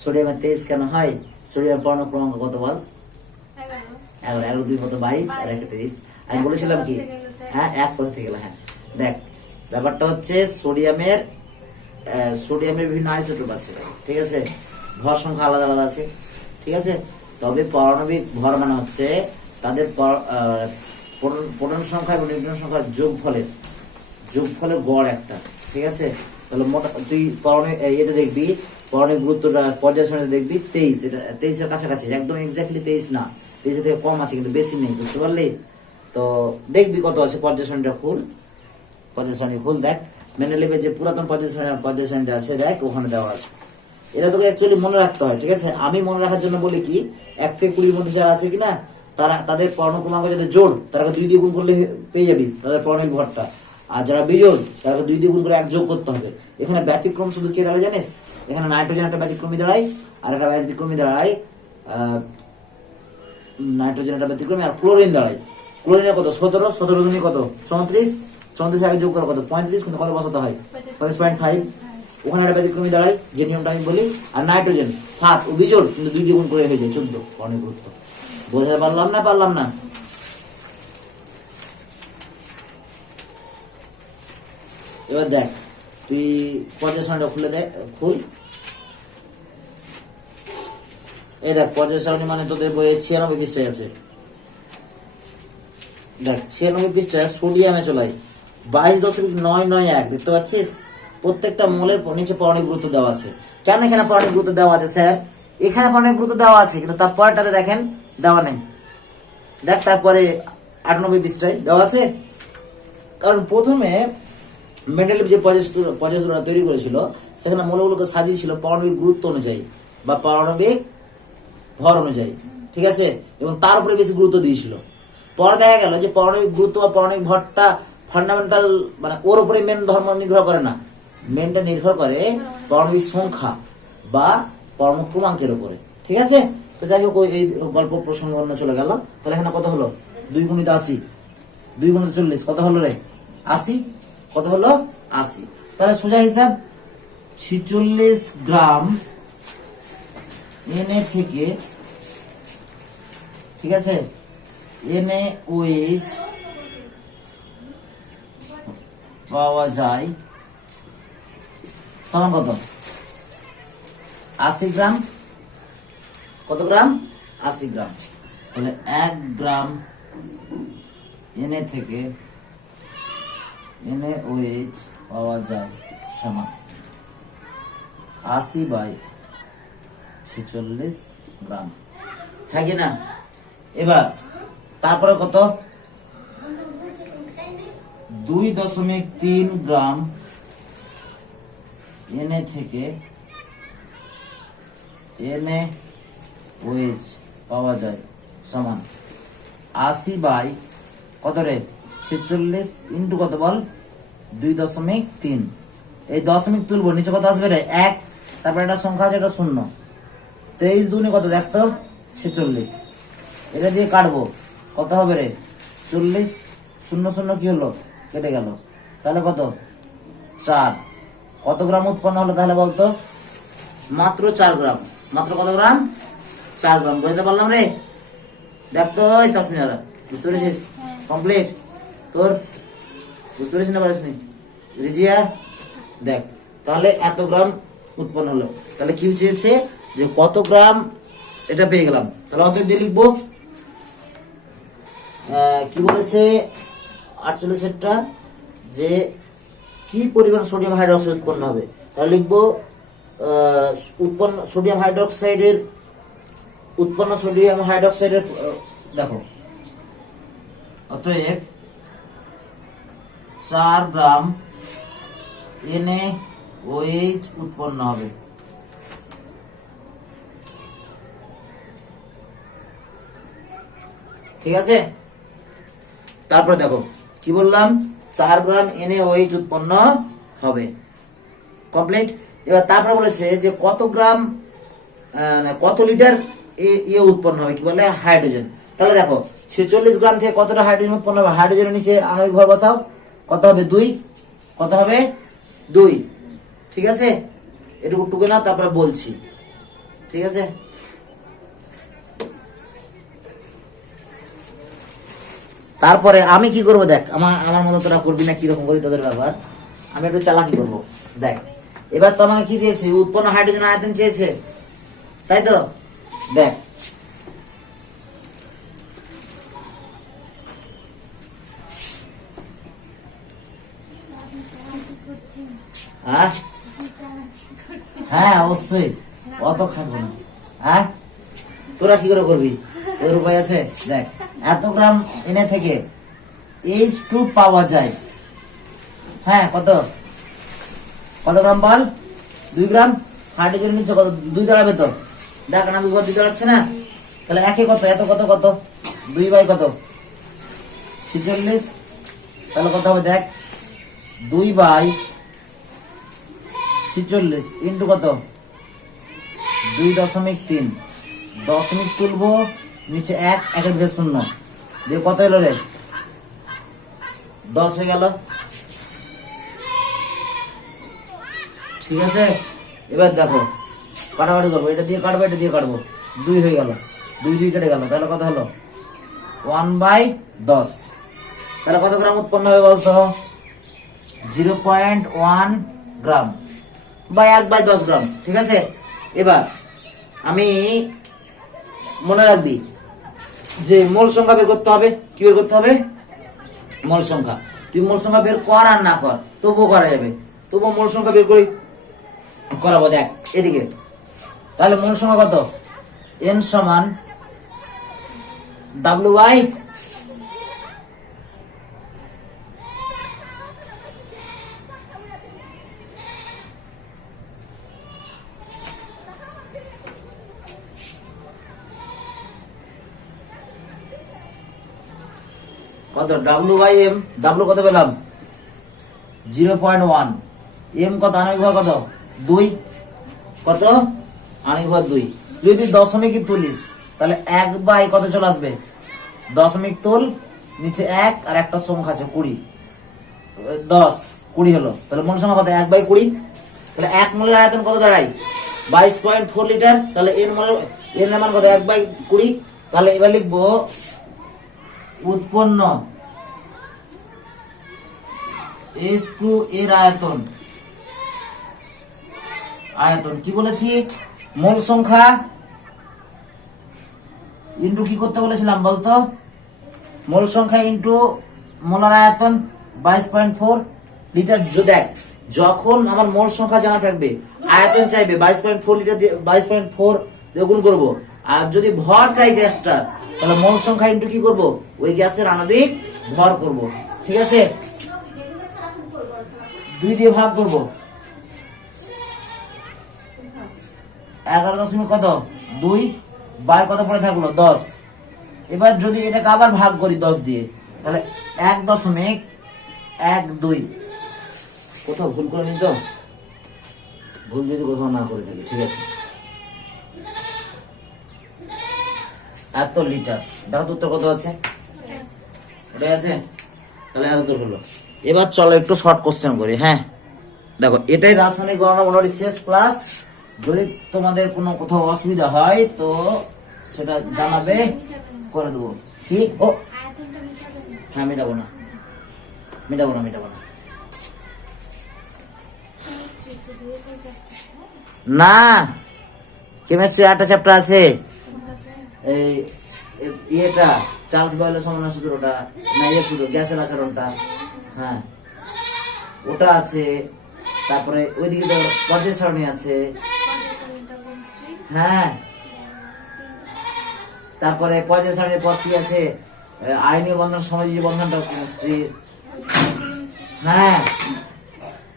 সোডিয়ামের 23 কেন হয়? সোডিয়াম পরমাণু ক্রমাঙ্ক কত বল? 11। 11 2 কত? 22 আর 1 23। আমি বলেছিলাম কি? হ্যাঁ, 1 কোথা থেকে গেল? হ্যাঁ দেখ ব্যাপারটা হচ্ছে সোডিয়ামের বিভিন্ন আইসোটোপ আছে, ঠিক আছে? ভর সংখ্যা আলাদা আলাদা আছে, ঠিক আছে? তবে পারমাণবিক ভর মানে হচ্ছে তাদের প্রোটন সংখ্যা এবং নিউট্রন সংখ্যার যোগফলের গড় একটা, ঠিক আছে? তাহলে মোটা তুই এতে দেখবি পারমাণবিক গুরুত্বটা পর্যায় সারণীতে দেখবি 23, এটা 23 এর কাছাকাছি, একদম এক্স্যাক্টলি 23 না, 23 থেকে কম আছে কিন্তু বেশি নেই, বুঝতে পারলি? তো দেখবি কত আছে পর্যায় সারণীটা খুল, পর্যায় সারণী খুল, দেখ মেন্ডেলিভের যে পুরাতন পর্যায় সারণীটা আছে দেখ ওখানে দেওয়া আছে। এটা তোকে অ্যাকচুয়ালি মনে রাখতে হয়, ঠিক আছে? আমি মনে রাখার জন্য বলি কি 1 থেকে 20 মধ্যে যারা আছে কিনা তাদের পরমাণু ক্রমাঙ্ক যদি জোড় তারা 2 দিয়ে গুণ করলে পেয়ে যাবি তাদের পারমাণবিক ভরটা, আর যারা বিজোড় তারা 2 দিয়ে গুণ করে 1 যোগ করতে হবে। এখানে ব্যতিক্রম শুধু কে দাঁড়ায় জানিস? এখানে নাইট্রোজেন একটা ব্যতিক্রমী দাঁড়ায়, আর একটা ব্যতিক্রমী দাঁড়ায় নাইট্রোজেন একটা ব্যতিক্রমী, আর ক্লোরিন দাঁড়ায়। করে নিয়ে কত 17, 17 দুনি কত 34, 34 আগে যোগ করে কত 35, কিন্তু কত বসাতে হয় 35.5। ওখানে একটা ব্যতিক্রমী দাঁড়ায়, যে নিয়মটা আমি বলি। আর নাইট্রোজেন 7 ও বিজোড়, কিন্তু 2 দ্বিগুণ করে হয়ে যায় 14। অনেক গুরুত্ব, বোঝাতে পারলাম না? এবার দেখ, তুই পর্যায় সারণীটা খুলে দে, খুল। এই দেখ পর্যায় সারণী মানে তোদের বইয়ে 96 পৃষ্ঠায় আছে। দেখ 96 পৃষ্ঠায় সোডিয়ামে চলাই 22.991, দেখতে পাচ্ছিস? প্রত্যেকটা মোলের নিচে পারমাণবিক গুরুত্ব দেওয়া আছে। কেন এখানে পারমাণবিক গুরুত্ব দেওয়া আছে স্যার? এখানে পারমাণবিক গুরুত্ব দেওয়া আছে, কিন্তু তারপরটাতে দেখেন দেওয়া নেই। দেখ তারপরে 98 পৃষ্ঠায় দেওয়া আছে। কারণ প্রথমে মেন্ডেলেভ যে পর্যায় তৈরি করেছিল, সেখানে মৌলগুলোকে সাজিয়েছিল পারমাণবিক গুরুত্ব অনুযায়ী বা পারমাণবিক ভর অনুযায়ী, ঠিক আছে? এবং তার উপরে বেশি গুরুত্ব দিয়েছিল। পরে দেখা গেল যে পারমাণবিক গুরুত্ব বা পারমাণবিক ভরটা ফান্ডামেন্টাল, মানে ওর উপরে মেন ধর্ম নির্ভর করে না, মেনটা নির্ভর করে পারমাণবিক সংখ্যা বা পরমাণু ক্রমাঙ্কের উপরে, ঠিক আছে? তো যাই হোক, এই গল্প প্রসঙ্গ অন্য চলে গেল। তাহলে এখানে কত হলো? 2 × 80, 2 × 40, কত হলো রে? 80। কত হলো? 80। তাহলে সোজা হিসাব 46 গ্রাম Na থেকে, ঠিক আছে, NaOH পাওয়া যায় সমান কত? 80 গ্রাম। কত গ্রাম? 80 গ্রাম। তাহলে 1 গ্রাম Na থেকে NaOH পাওয়া যায় সমান 80/46 গ্রাম, থাকে না? এবার তারপরে কত? 2.3 গ্রাম Na থেকে NaOH পাওয়া যায় সমান 80 কত রে? 46 ইন্টু কত বল? 2.3। এই দশমিক তুলবো, নিচে কত আসবে রে? 1। তারপরে একটা সংখ্যা আছে, এটা 0। 23 দুগুণে কত দেখতো? 46। এটা দিয়ে কাটবো, কত হবে রে? 40। 0 0 কি হলো? কেটে গেল। তাহলে কত? 4। কত গ্রাম উৎপন্ন হলো তাহলে বলতো? মাত্র 4 গ্রাম। মাত্র কত গ্রাম? 4 গ্রাম। বুঝতে পারলাম রে? দেখতো তাসমিনারা, বুঝতে পেরেছিস? কমপ্লিট তোর? বুঝতে পেরেছিস না পারিসনি? রিজিয়া দেখ, তাহলে এত গ্রাম উৎপন্ন হলো। তাহলে কি চেয়েছে? যে কত গ্রাম, এটা পেয়ে গেলাম। তাহলে অতএব দিয়ে লিখবো, কি বলেছে 48-এরটা, যে কি পরিমাণ সোডিয়াম হাইড্রোক্সাইড উৎপন্ন হবে। তাহলে লিখবো উৎপন্ন সোডিয়াম হাইড্রোক্সাইডের, উৎপন্ন সোডিয়াম হাইড্রোক্সাইডের, দেখো অতএব 4 গ্রাম NaOH উৎপন্ন হবে। ঠিক আছে? তারপর দেখো কি বললাম? 4 গ্রাম NaOH উৎপন্ন হবে। কমপ্লিট। এবার তারপর বলেছে যে কত গ্রাম, কত লিটার ইয়ে উৎপন্ন হবে, কি বলে? হাইড্রোজেন। তাহলে দেখো 46 গ্রাম থেকে কতটা হাইড্রোজেন উৎপন্ন হবে? হাইড্রোজেনের নিচে আণবিক ভর বসাও, কত হবে? 2। কত হবে? 2। ঠিক আছে, এটুকু টুকে নাও, তারপরে বলছি। ঠিক আছে, তারপরে আমি কি করব দেখ, আমার মতো তোরা করবি না, কিরকম করি তোদের ব্যাপার, আমি একটু চালাকি করব। দেখ এবার তো আমাকে কি চেয়েছে? উৎপন্ন হাইড্রোজেন আয়তন চেয়েছে, তাই তো? দেখ হ্যাঁ অবশ্যই, অত খাবো না। হ্যাঁ তোরা কি করে করবি? ওর উপায় আছে। দেখ এত গ্রাম এনে থেকে H2 পাওয়া যায়। হ্যাঁ কত কত গ্রাম বল? 2 গ্রাম। হাইড্রোজেন নিচে কত? 2 দাঁড়াবে তো। দেখ না 2 দাঁড়াচ্ছে না? তাহলে একে কত? এত কত কত? 2 কত? 46। তাহলে কত হবে? দেখ 2/46 ইন্টু কত? 2.3। দশমিক তুলবো, নিচে 1, 1 এর ভিতরে 0 দিয়ে কত এলো রে? 10 হয়ে গেল। ঠিক আছে, এবার দেখো কাটাকাটি করবো, এটা দিয়ে কাটবো, এটা দিয়ে কাটবো। 2 হয়ে গেল, 2 2 কেটে গেল, তাহলে কত হলো 1/10। তাহলে কত গ্রাম উৎপন্ন হবে বলতো? 0.1 গ্রাম বা 1/10 গ্রাম। ঠিক আছে, এবার আমি মনে রাখবি যে মোল সংখ্যা বের করতে হবে। কি বের করতে হবে? মোল সংখ্যা। তুই মোল সংখ্যা বের কর আর না কর তবুও করা যাবে, তবুও মোল সংখ্যা বের করি করাবো। দেখ এদিকে, তাহলে মোল সংখ্যা কত? n সমান WI কত? WM, W কত পেলাম? 0.1। M কত? আণবিক ভর কত? 2। কত? আণবিক ভর 2। যদি দশমিক তুলিস তাহলে 1 কত চলে আসবে? দশমিক তুল, নিচে 1 আর একটা সংখ্যা আছে 20, 10 20 হলো। তাহলে মোল সংখ্যা কত? 1/20। তাহলে 1 মোলের আয়তন কত দাঁড়ায়? 22.4 লিটার। তাহলে n এর মান কত? 1/20। তাহলে এবার লিখবো উৎপন্ন H2 এর আয়তন। আয়তন কি বলেছি? মোল সংখ্যা ইনটু কি করতে বলেছিলাম বলতো? মোল সংখ্যা ইনটু মোলার আয়তন 22.4 লিটার। দেখ যখন আমার মোল সংখ্যা জানা থাকবে, আয়তন চাইবে 22.4 লিটার দিয়ে 22.4 দিয়ে গুণ করব। আর যদি ভর চাই গ্যাসটার, তাহলে মোল সংখ্যা ইনটু কি করব? ওই গ্যাসের আণবিক ভর করব। ঠিক আছে, 2 দিয়ে ভাগ করব। 11 কত? 2 বাই কত পড়ে থাকলো? 10। এবার যদি এটাকে আবার ভাগ করি 10 দিয়ে, তাহলে 1.12। কোথাও ভুল করে নি তো? ভুল যদি কোথাও না করে থাকি, ঠিক আছে। এত লিটার। দেখো তো উত্তর কত আছে? এটাই আছে। তাহলে এত দূর হলো। এবার চলো একটু শর্ট কোশ্চেন করি। হ্যাঁ দেখো, এটাই রাসায়নিক গণনা মোটামুটি শেষ ক্লাস। যদি তোমাদের কোনো কোথাও অসুবিধা হয় তো সেটা জানাবে, করে দেবো। কি? ও আয়তনটা মিটাবে না। হ্যাঁ, মেটাবো না, মেটাবো না, মেটাবো না। না, কেমিস্ট্রি 8টা চ্যাপ্টার আছে। এই ইয়েটা চার্লস বয়েলের সমানুপাতিক সূত্রটা, না ইয়ে শুধু গ্যাসের আচরণটা, হ্যাঁ ওটা আছে। তারপরে ওইদিকে তো পর্যায় সারণী আছে। হ্যাঁ, তারপরে পর্যায় সারণীর পর কি আছে? আইনীয় বন্ধন, সমাজীয় বন্ধনটা কেমিস্ট্রি। হ্যাঁ,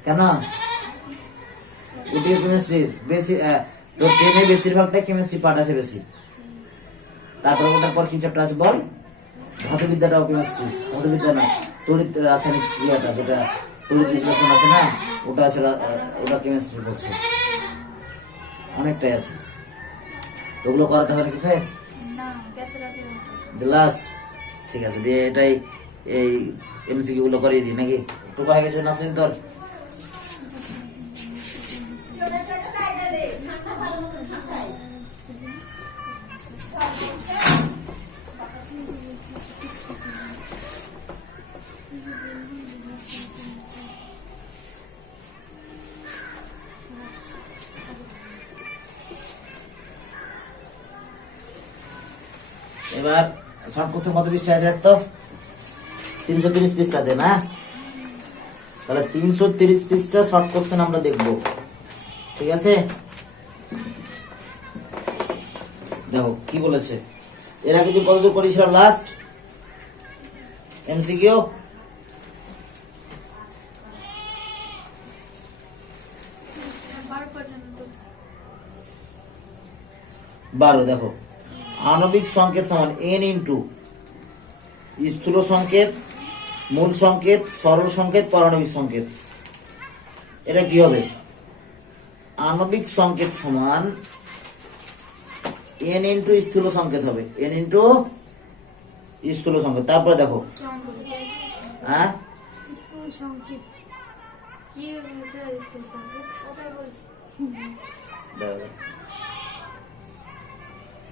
কেন? ওটিও কেমিস্ট্রির বেশি, তো 10 বেশিরভাগটাই কেমিস্ট্রি পার্ট আছে বেশি। তারপরে ওটার পর কি চ্যাপ্টার আছে বল? ধাতুবিদ্যাটাও কেমিস্ট্রি। ধাতুবিদ্যা না, তড়িৎ রাসায়নিক ক্রিয়াটা, যেটা তড়িৎ বিশ্লেষণ আছে না, ওটা আছে, ওটা কেমিস্ট্রি পড়ছে। অনেকটাই আছে, তো ওগুলো করাতে হবে নাকি ফের? লাস্ট, ঠিক আছে দিয়ে এটাই এই এমসিকিউ গুলো করিয়ে দিই নাকি? একটু হয়ে গেছে নাসরিন তোর? এবার শর্ট কোশ্চেন কত পৃষ্ঠা আছে? তো 330 পৃষ্ঠাতে না? তাহলে 330 পৃষ্ঠা শর্ট কোশ্চেন আমরা দেখব। ঠিক আছে, দেখো কি বলেছে। এর আগে তুই কতদূর করেছিলাম লাস্ট এমসিকিউ? বারো। দেখো, আণবিক সংকেত সমান n ইন্টু স্থূল সংকেত, মূল সংকেত, সরল সংকেত, পারমাণবিক সংকেত। এটা কি হবে? আণবিক সংকেত সমান n ইন্টু স্থূল সংকেত হবে, n ইন্টু স্থূল সংকেত। তারপরে দেখো, হ্যাঁ সংকেত কি স্থির সংকেত? ওটাই বলছি। দেখো।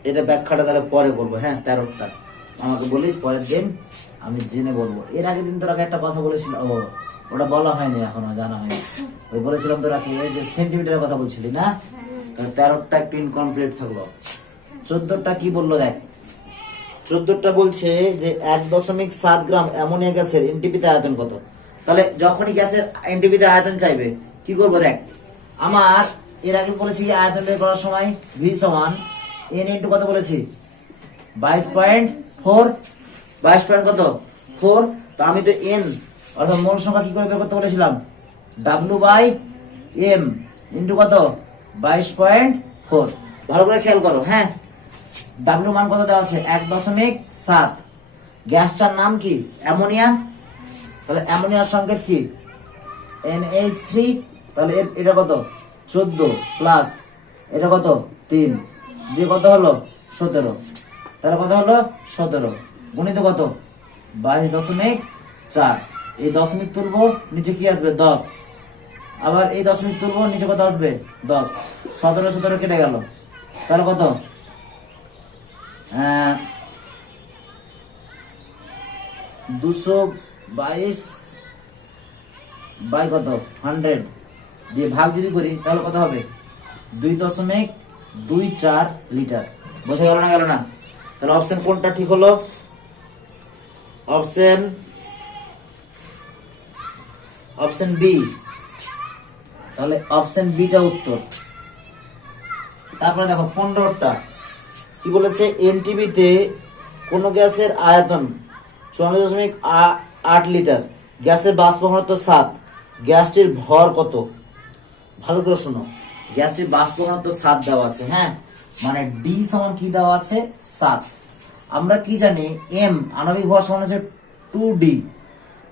এটা ব্যাখ্যাটা তাহলে পরে করবো, হ্যাঁ 13টা আমাকে বলিস পরের দিন, আমি জেনে বলবো। এর আগের দিন তোর আগে একটা কথা বলেছিলাম, ও ওটা বলা হয়নি, এখনো জানা হয়নি। ওই বলেছিলাম তোর আগে এই যে সেন্টিমিটারের কথা বলছিলি না, তাহলে 13টা একটু ইনকমপ্লিট থাকলো। 14টা কি বললো দেখ, 14টা বলছে যে 1.7 গ্রাম অ্যামোনিয়া গ্যাসের এনটিপিতে আয়তন কত। তাহলে যখনই গ্যাসের এনটিপিতে আয়তন চাইবে কি করব দেখ, আমার এর আগে বলেছি আয়তন বের করার সময় ভি সমান এন ইন্টু কত বলেছি 22.4, 22 পয়েন্ট কত 4। তো আমি তো এন অর্থাৎ মোল সংখ্যা কি করে বের করতে বলেছিলাম, ডাব্লিউ বাই এম ইন্টু কত 22.4। ভালো করে খেয়াল করো, হ্যাঁ ডাব্লিউ মান কত দেওয়া আছে 1.7। গ্যাসটার নাম কি অ্যামোনিয়া, তাহলে অ্যামোনিয়ার সংকেত কি NH3। তাহলে এটা কত 14 প্লাস এটা কত 3 দিয়ে কত হলো 17। তাহলে কত হলো 17 গুণিত কত 22.4। এই দশমিক তুলবো নিচে কি আসবে 10, আবার এই দশমিক তুলবো নিচে কত আসবে 10। 17 কেটে গেল, তাহলে কত 222 বাই কত 100 দিয়ে ভাগ যদি করি তাহলে কত হবে 2.24 লিটার। বোঝা গেল না, গেল না? তাহলে অপশন কোনটা ঠিক হলো, অপশন বি। তাহলে অপশন বিটা উত্তর। তারপরে দেখো 15টা কি বলেছে, এনটিভিতে কোন গ্যাসের আয়তন 44.8 লিটার, গ্যাসের বাষ্প ঘনত্ব 7, গ্যাসটির ভর কত। ভালো করে শোনো, গ্যাসটির বাষ্প ঘনত্ব 7 দেওয়া আছে, হ্যাঁ মানে ডি সমান কি দেওয়া আছে 7। আমরা কি জানি এম আণবিক ভর সমান হচ্ছে 2d,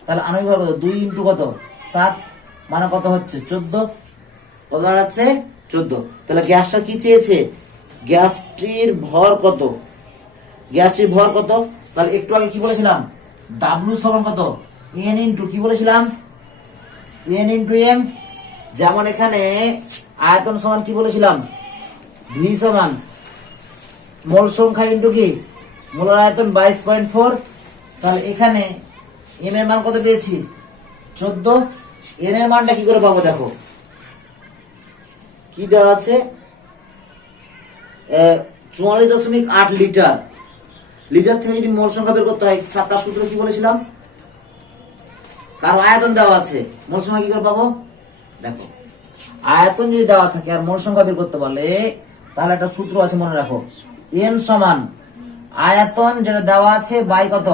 তাহলে আণবিক ভর কত 2 ইন্টু কত 7 মানে কত হচ্ছে 14, কত দাঁড়াচ্ছে 14। তাহলে গ্যাসটা কি চেয়েছে, গ্যাসটির ভর কত, গ্যাসটির ভর কত। তাহলে একটু আগে কি বলেছিলাম ডাব্লিউ সমান কত এন ইন্টু কি বলেছিলাম এন ইন্টু এম। যেমন এখানে আয়তন সমান কি বলেছিলাম ভি সমান মোল সংখ্যা ইন্টু কি মোলার আয়তন 22.4। তাহলে এখানে এম এর মান কত পেয়েছি 14, এন এর মানটা কি করে পাবো দেখো কি দেওয়া আছে 44.8 লিটার। লিটার থেকে যদি মোল সংখ্যা বের করতে হয় তার সূত্র কি বলেছিলাম, কারো আয়তন দেওয়া আছে মোল সংখ্যা কি করে পাবো দেখো, আয়তন যদি দেওয়া থাকে আর মোল সংখ্যা বের করতে বলে তাহলে একটা সূত্র আছে মনে রাখো, এন সমান আয়তন যেটা দেওয়া আছে বাই কত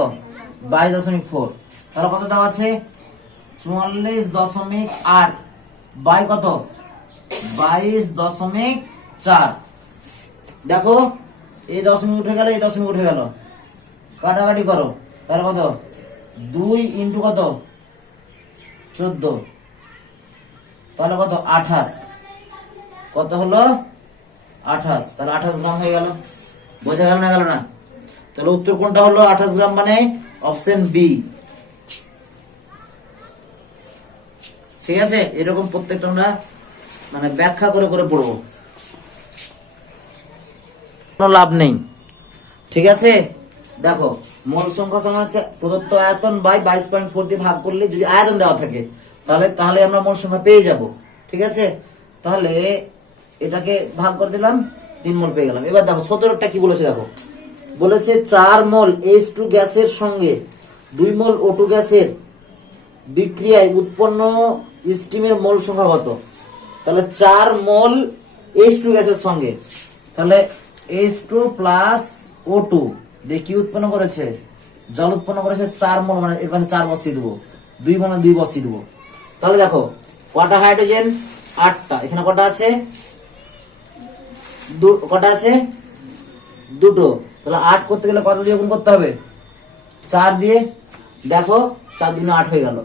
22.4। তাহলে কত দেওয়া আছে 44.8 বাই কত 22.4। দেখো এই দশমিক উঠে গেল, এই দশমিক উঠে গেল, কাটাকাটি করো, তাহলে কত 2 ইন্টু কত 14, তাহলে কত 28, কত হলো 28। তাহলে 28 গ্রাম হয়ে গেল। বোঝা গেল না, গেল না? তাহলে উত্তর কোনটা হলো 28 গ্রাম, মানে অপশন বি। ঠিক আছে, এরকম প্রত্যেকটা আমরা মানে ব্যাখ্যা করে করে পড়বো, কোনো লাভ নেই। ঠিক আছে, দেখো মোল সংখ্যা সমান হচ্ছে প্রদত্ত আয়তন বাই 22.4 দিয়ে ভাগ করলে যদি আয়তন দেওয়া থাকে তাহলে আমরা মোল সংখ্যা পেয়ে যাব। ঠিক আছে, তাহলে এটাকে ভাগ করে দিলাম 3 মোল পেয়ে গেলাম। এবার দেখো 17টা কি বলেছে, দেখো বলেছে 4 মোল H2 গ্যাসের সঙ্গে 2 মোল O2 গ্যাসের বিক্রিয়ায় উৎপন্ন স্টিমের মোল সংখ্যা কত। তাহলে 4 মোল H2 গ্যাসের সঙ্গে, তাহলে H2 প্লাস O2 দিয়ে কি উৎপন্ন করেছে, জল উৎপন্ন করেছে 4 মোল, মানে এর পাশে 4 বসিয়ে দেবো, 2 মোল 2 বসিয়ে দেবো। তাহলে দেখো কটা হাইড্রোজেন 8টা, এখানে কটা আছে কটা আছে 2টো। তাহলে 8 করতে গেলে কত দিয়ে গুণ করতে হবে 4 দিয়ে, দেখো 4 দুগুণে 8 হয়ে গেল,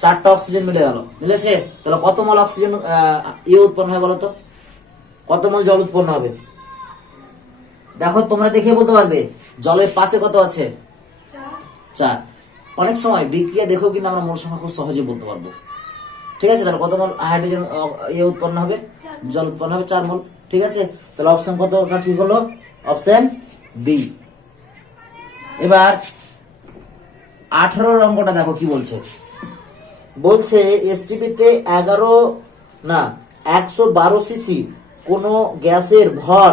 4টা অক্সিজেন মিলে গেল, মিলেছে। তাহলে কত মোল অক্সিজেন উৎপন্ন হয় বলো তো, কত মোল জল উৎপন্ন হবে। দেখো তোমরা দেখে বলতে পারবে জলের পাশে কত আছে 4, অনেক সময় বিক্রিয়া দেখেও কিন্তু আমরা মোল সংখ্যা খুব সহজে বলতে পারবো। ঠিক আছে, তাহলে কত মোল হাইড্রোজেন উৎপন্ন হবে, জল উৎপন্ন হবে 4 মোল। ঠিক আছে, তাহলে অপশন কতটা ঠিক হলো? Option B. এবার 18 অঙ্কটা দেখো কি বলছে। বলছে এসটিপিতে 112 সিসি কোন গ্যাসের ভর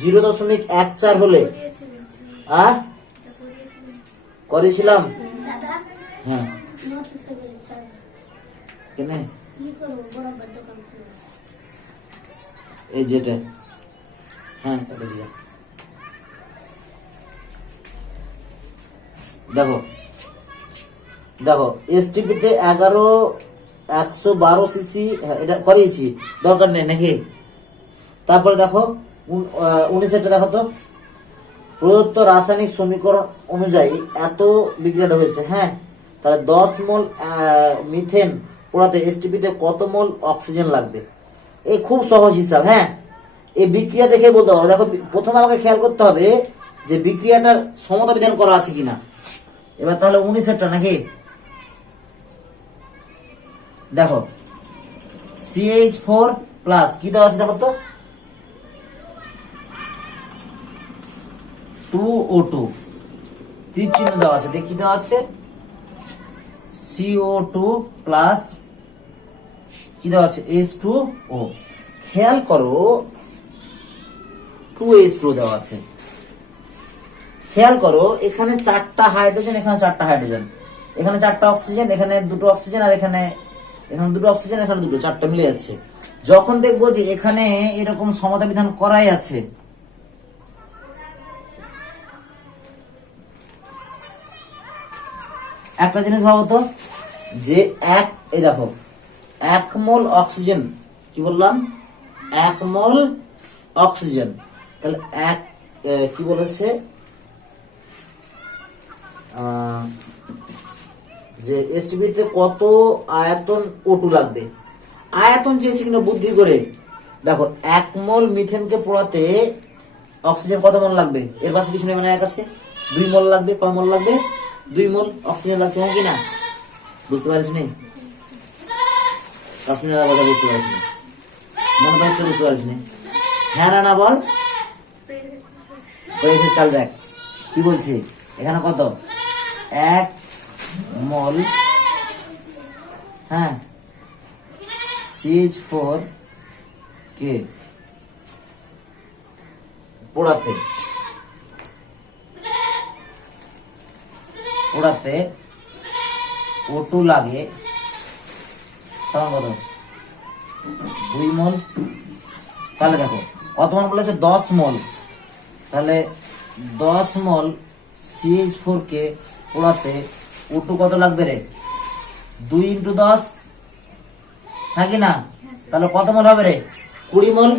0.14 হলে করেছিলাম। দাদা হ্যাঁ নোট হয়ে গেলে চাই কেনে কি করব বরাবর দোকান খুলে এই যেটা, হ্যাঁ এটা দিয়ে দেখো দেখো এসটিপিতে 112 সিসি, এটা করিয়েছি, দরকার নেই নাকি। তারপরে দেখো 19 দেখো তো, প্রদত্ত রাসায়নিক সমীকরণ অনুযায়ী এত বিক্রিয়াটা হয়েছে। হ্যাঁ, তাহলে 10 মোল মিথেন পোড়াতে এসটিপিতে কত মোল অক্সিজেন লাগবে? এই খুব সহজ হিসাব। হ্যাঁ, এই বিক্রিয়া দেখে বলতে পারবো। দেখো প্রথমে আমাকে খেয়াল করতে হবে যে বিক্রিয়াটার সমতা বিধান করা আছে কিনা। এবার তাহলে 19 নাকি, দেখো CH4 প্লাস কি দেওয়া আছে দেখো তো, 2O2 তীর চিহ্ন দেওয়া আছে, কি দেওয়া আছে CO2 প্লাস কি দেওয়া আছে H2O। খেয়াল করো 2H2O দেওয়া আছে। খেয়াল করো এখানে 4টা হাইড্রোজেন, এখানে 4টা হাইড্রোজেন, এখানে 4টা অক্সিজেন, এখানে 2টো অক্সিজেন, আর এখানে 2টো অক্সিজেন, এখানে 2টো, 4টা মিলে যাচ্ছে। যখন দেখবো যে এখানে এরকম সমতা বিধান করাই আছে, একটা জিনিস ভাবো তো, যে এই দেখো 1 মোল অক্সিজেন, কি বললাম 1 মোল অক্সিজেন, তাহলে কি বলেছে যে এসটিপিতে কত আয়তন O2 লাগবে। আয়তন চেয়েছে কিনা বুদ্ধি করে। দেখো 1 মোল মিথেনকে পোড়াতে অক্সিজেন কত মোল লাগবে, এর পাশে কিছু নেই, মানে 1 আছে, 2 মোল লাগবে। কয় মোল লাগবে? 2 মোল অক্সিজেন লাগছে। হ্যাঁ কিনা, বুঝতে পারছি নি? 5 মিনিট কথা বুঝতে পারছি না, মনে হচ্ছে বুঝতে পারছি না। হ্যাঁ না বল, পেয়েছিস? তাহলে দেখ কি বলছি, এখানে কত 1 মোল, হ্যাঁ CH4 কে পোড়াতে O2 লাগে সমান কত 2 মোল। তাহলে দেখো কত মোল বলেছে 10 মোল, তাহলে 10 মোল CH4 কে পোড়াতে O2 কত লাগবে রে? 2 × 10, হ্যাঁ কি না? তাহলে কত মোল হবে রে? 20 মোল।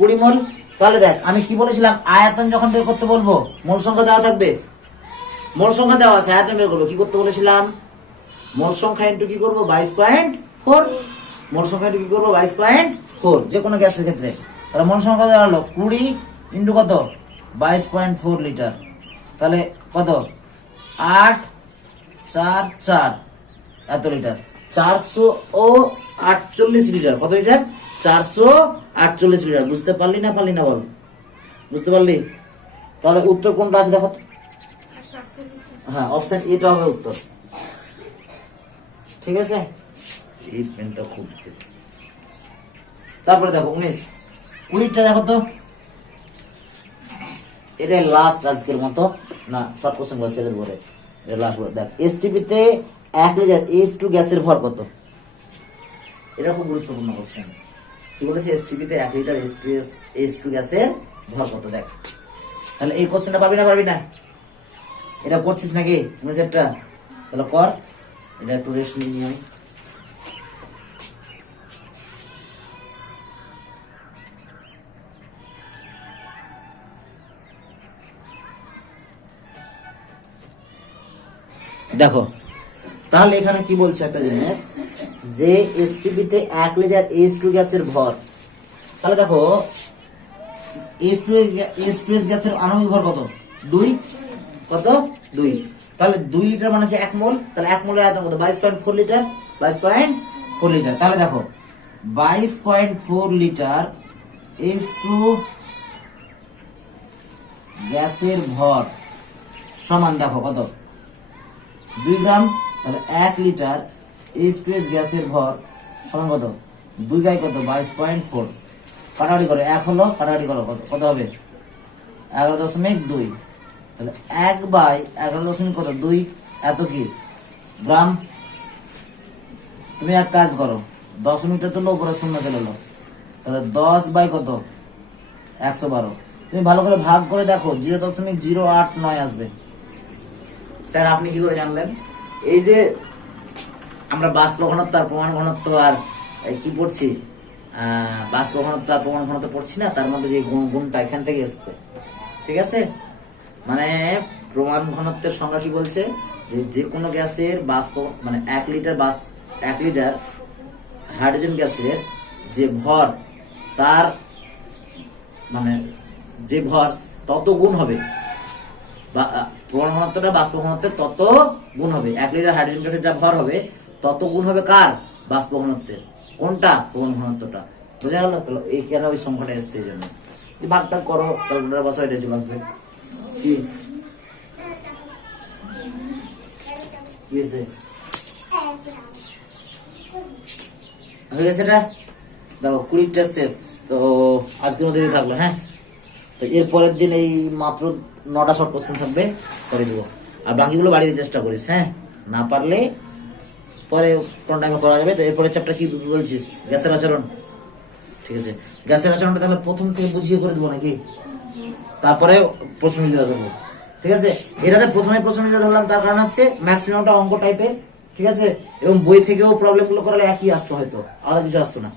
20 মোল। তাহলে দেখ আমি কি বলেছিলাম, আয়তন যখন বের করতে বলবো মোল সংখ্যা দেওয়া থাকবে, মোল সংখ্যা দেওয়া আছে, আয়তন বের করবো, কি করতে বলেছিলাম, মোল সংখ্যা ইন্টু কি করবো 22.4, মোল সংখ্যা ইন্টু কি করবো 22.4, যে কোনো গ্যাসের ক্ষেত্রে। তাহলে মোল সংখ্যা দেওয়া হলো 20 ইন্টু কত 22.4 লিটার, তাহলে কত 844 এত লিটার, 448 লিটার। কত লিটার? 448 লিটার। বুঝতে পারলি না বল? বুঝতে পারলি? তাহলে উত্তর কোনটা আছে দেখো। হ্যাঁ, অপশন এটা হবে উত্তর। ঠিক আছে, এই পেনটা খুব। তারপরে দেখো 19টা দেখো তো, এটা লাস্ট আজকের মতো, না সব কোশ্চেন বলে ছেড়ে দেবো, এটা লাস্ট বলে। দেখ এসটিপিতে 1 লিটার H2 গ্যাসের ভর কত? এটা খুব গুরুত্বপূর্ণ কোশ্চেন। কি বলেছে, এসটিপিতে 1 লিটার H2 গ্যাসের ভর কত? দেখ তাহলে এই কোশ্চেনটা পারবি না? এটা করছিস নাকি কনসেপ্টটা? তাহলে কর, এটা একটু রেস্ট নিয়ে আমি। দেখো তাহলে এখানে কি বলছে একটা জিনিস, যে এসটিপিতে 1 লিটার H2 গ্যাসের ভর। তাহলে দেখো H2S গ্যাসের আণবিক ভর কত? 2। কত? 2। তাহলে 2 লিটার মানে হচ্ছে 1 মোল, তাহলে 1 মোলের আয়তন কত? 22.4 লিটার, 22.4 লিটার। তাহলে দেখো 22.4 লিটার ইজ টু গ্যাসের ভর সমান দেখো কত? 2 গ্রাম। তাহলে 1 লিটার ইজ টু গ্যাসের ভর সমান কত? 2 বাই কত? 22.4। কাটাকাটি করো, 1 হলো, কাটাকাটি করো, কত হবে? 11.2। তাহলে 1 বাই 11.2 এত কি গ্রাম। তুমি এক কাজ করো, দশমিকটা তুললো, উপরে শূন্য চলে এলো, তাহলে 10 বাই কত? 112। তুমি ভালো করে ভাগ করে দেখো, 0.089 আসবে। স্যার আপনি কি করে জানলেন? এই যে আমরা বাষ্প ঘনত্ব আর প্রমাণ ঘনত্ব আর কি পড়ছি, বাষ্প ঘনত্ব আর প্রমাণ ঘনত্ব পড়ছি না, তার মধ্যে যে গুণটা এখান থেকে এসছে, ঠিক আছে? মানে প্রমাণ ঘনত্বের সংজ্ঞা কি বলছে, যে কোনো গ্যাসের বাষ্প মানে 1 লিটার 1 লিটার হাইড্রোজেন গ্যাসের যে ভর, তার মানে যে ভর তত গুণ হবে, বা প্রমাণ ঘনত্বটা বাষ্প ঘনত্বের তত গুণ হবে। 1 লিটার হাইড্রোজেন গ্যাসের যা ভর হবে তত গুণ হবে কার? বাষ্প ঘনত্বের। কোনটা? প্রমাণ ঘনত্বটা। বোঝা গেল? এই কেন ওই সংখ্যাটা এসছে, এই জন্য ভাগটা করো, ক্যালকুলেটর বসাও, এটা চলে আসবে। কি হয়েছে? হয়ে গেছে এটা? দেখো 20টা শেষ তো, আজকের মধ্যে থাকলো। হ্যাঁ, তো এর পরের দিন এই মাত্র 9টা শর্ট কোশ্চেন থাকবে, করে দেবো। আর বাকিগুলো বাড়িতে চেষ্টা করিস, হ্যাঁ, না পারলে পরে কোন টাইমে করা যাবে। তো এরপরের চ্যাপ্টার কি বলছিস? গ্যাসের আচরণ। ঠিক আছে, গ্যাসের আচরণটা তাহলে প্রথম থেকে বুঝিয়ে করে দেবো নাকি, তারপরে প্রশ্নবিচিত্রা ধরবো। ঠিক আছে, এটাতে প্রথমে প্রশ্নবিচিত্রা ধরলাম, তার কারণ হচ্ছে ম্যাক্সিমামটা অঙ্ক টাইপের। ঠিক আছে, এবং বই থেকেও প্রবলেম গুলো করালে একই আসতো, হয়তো আলাদা কিছু আসতো না।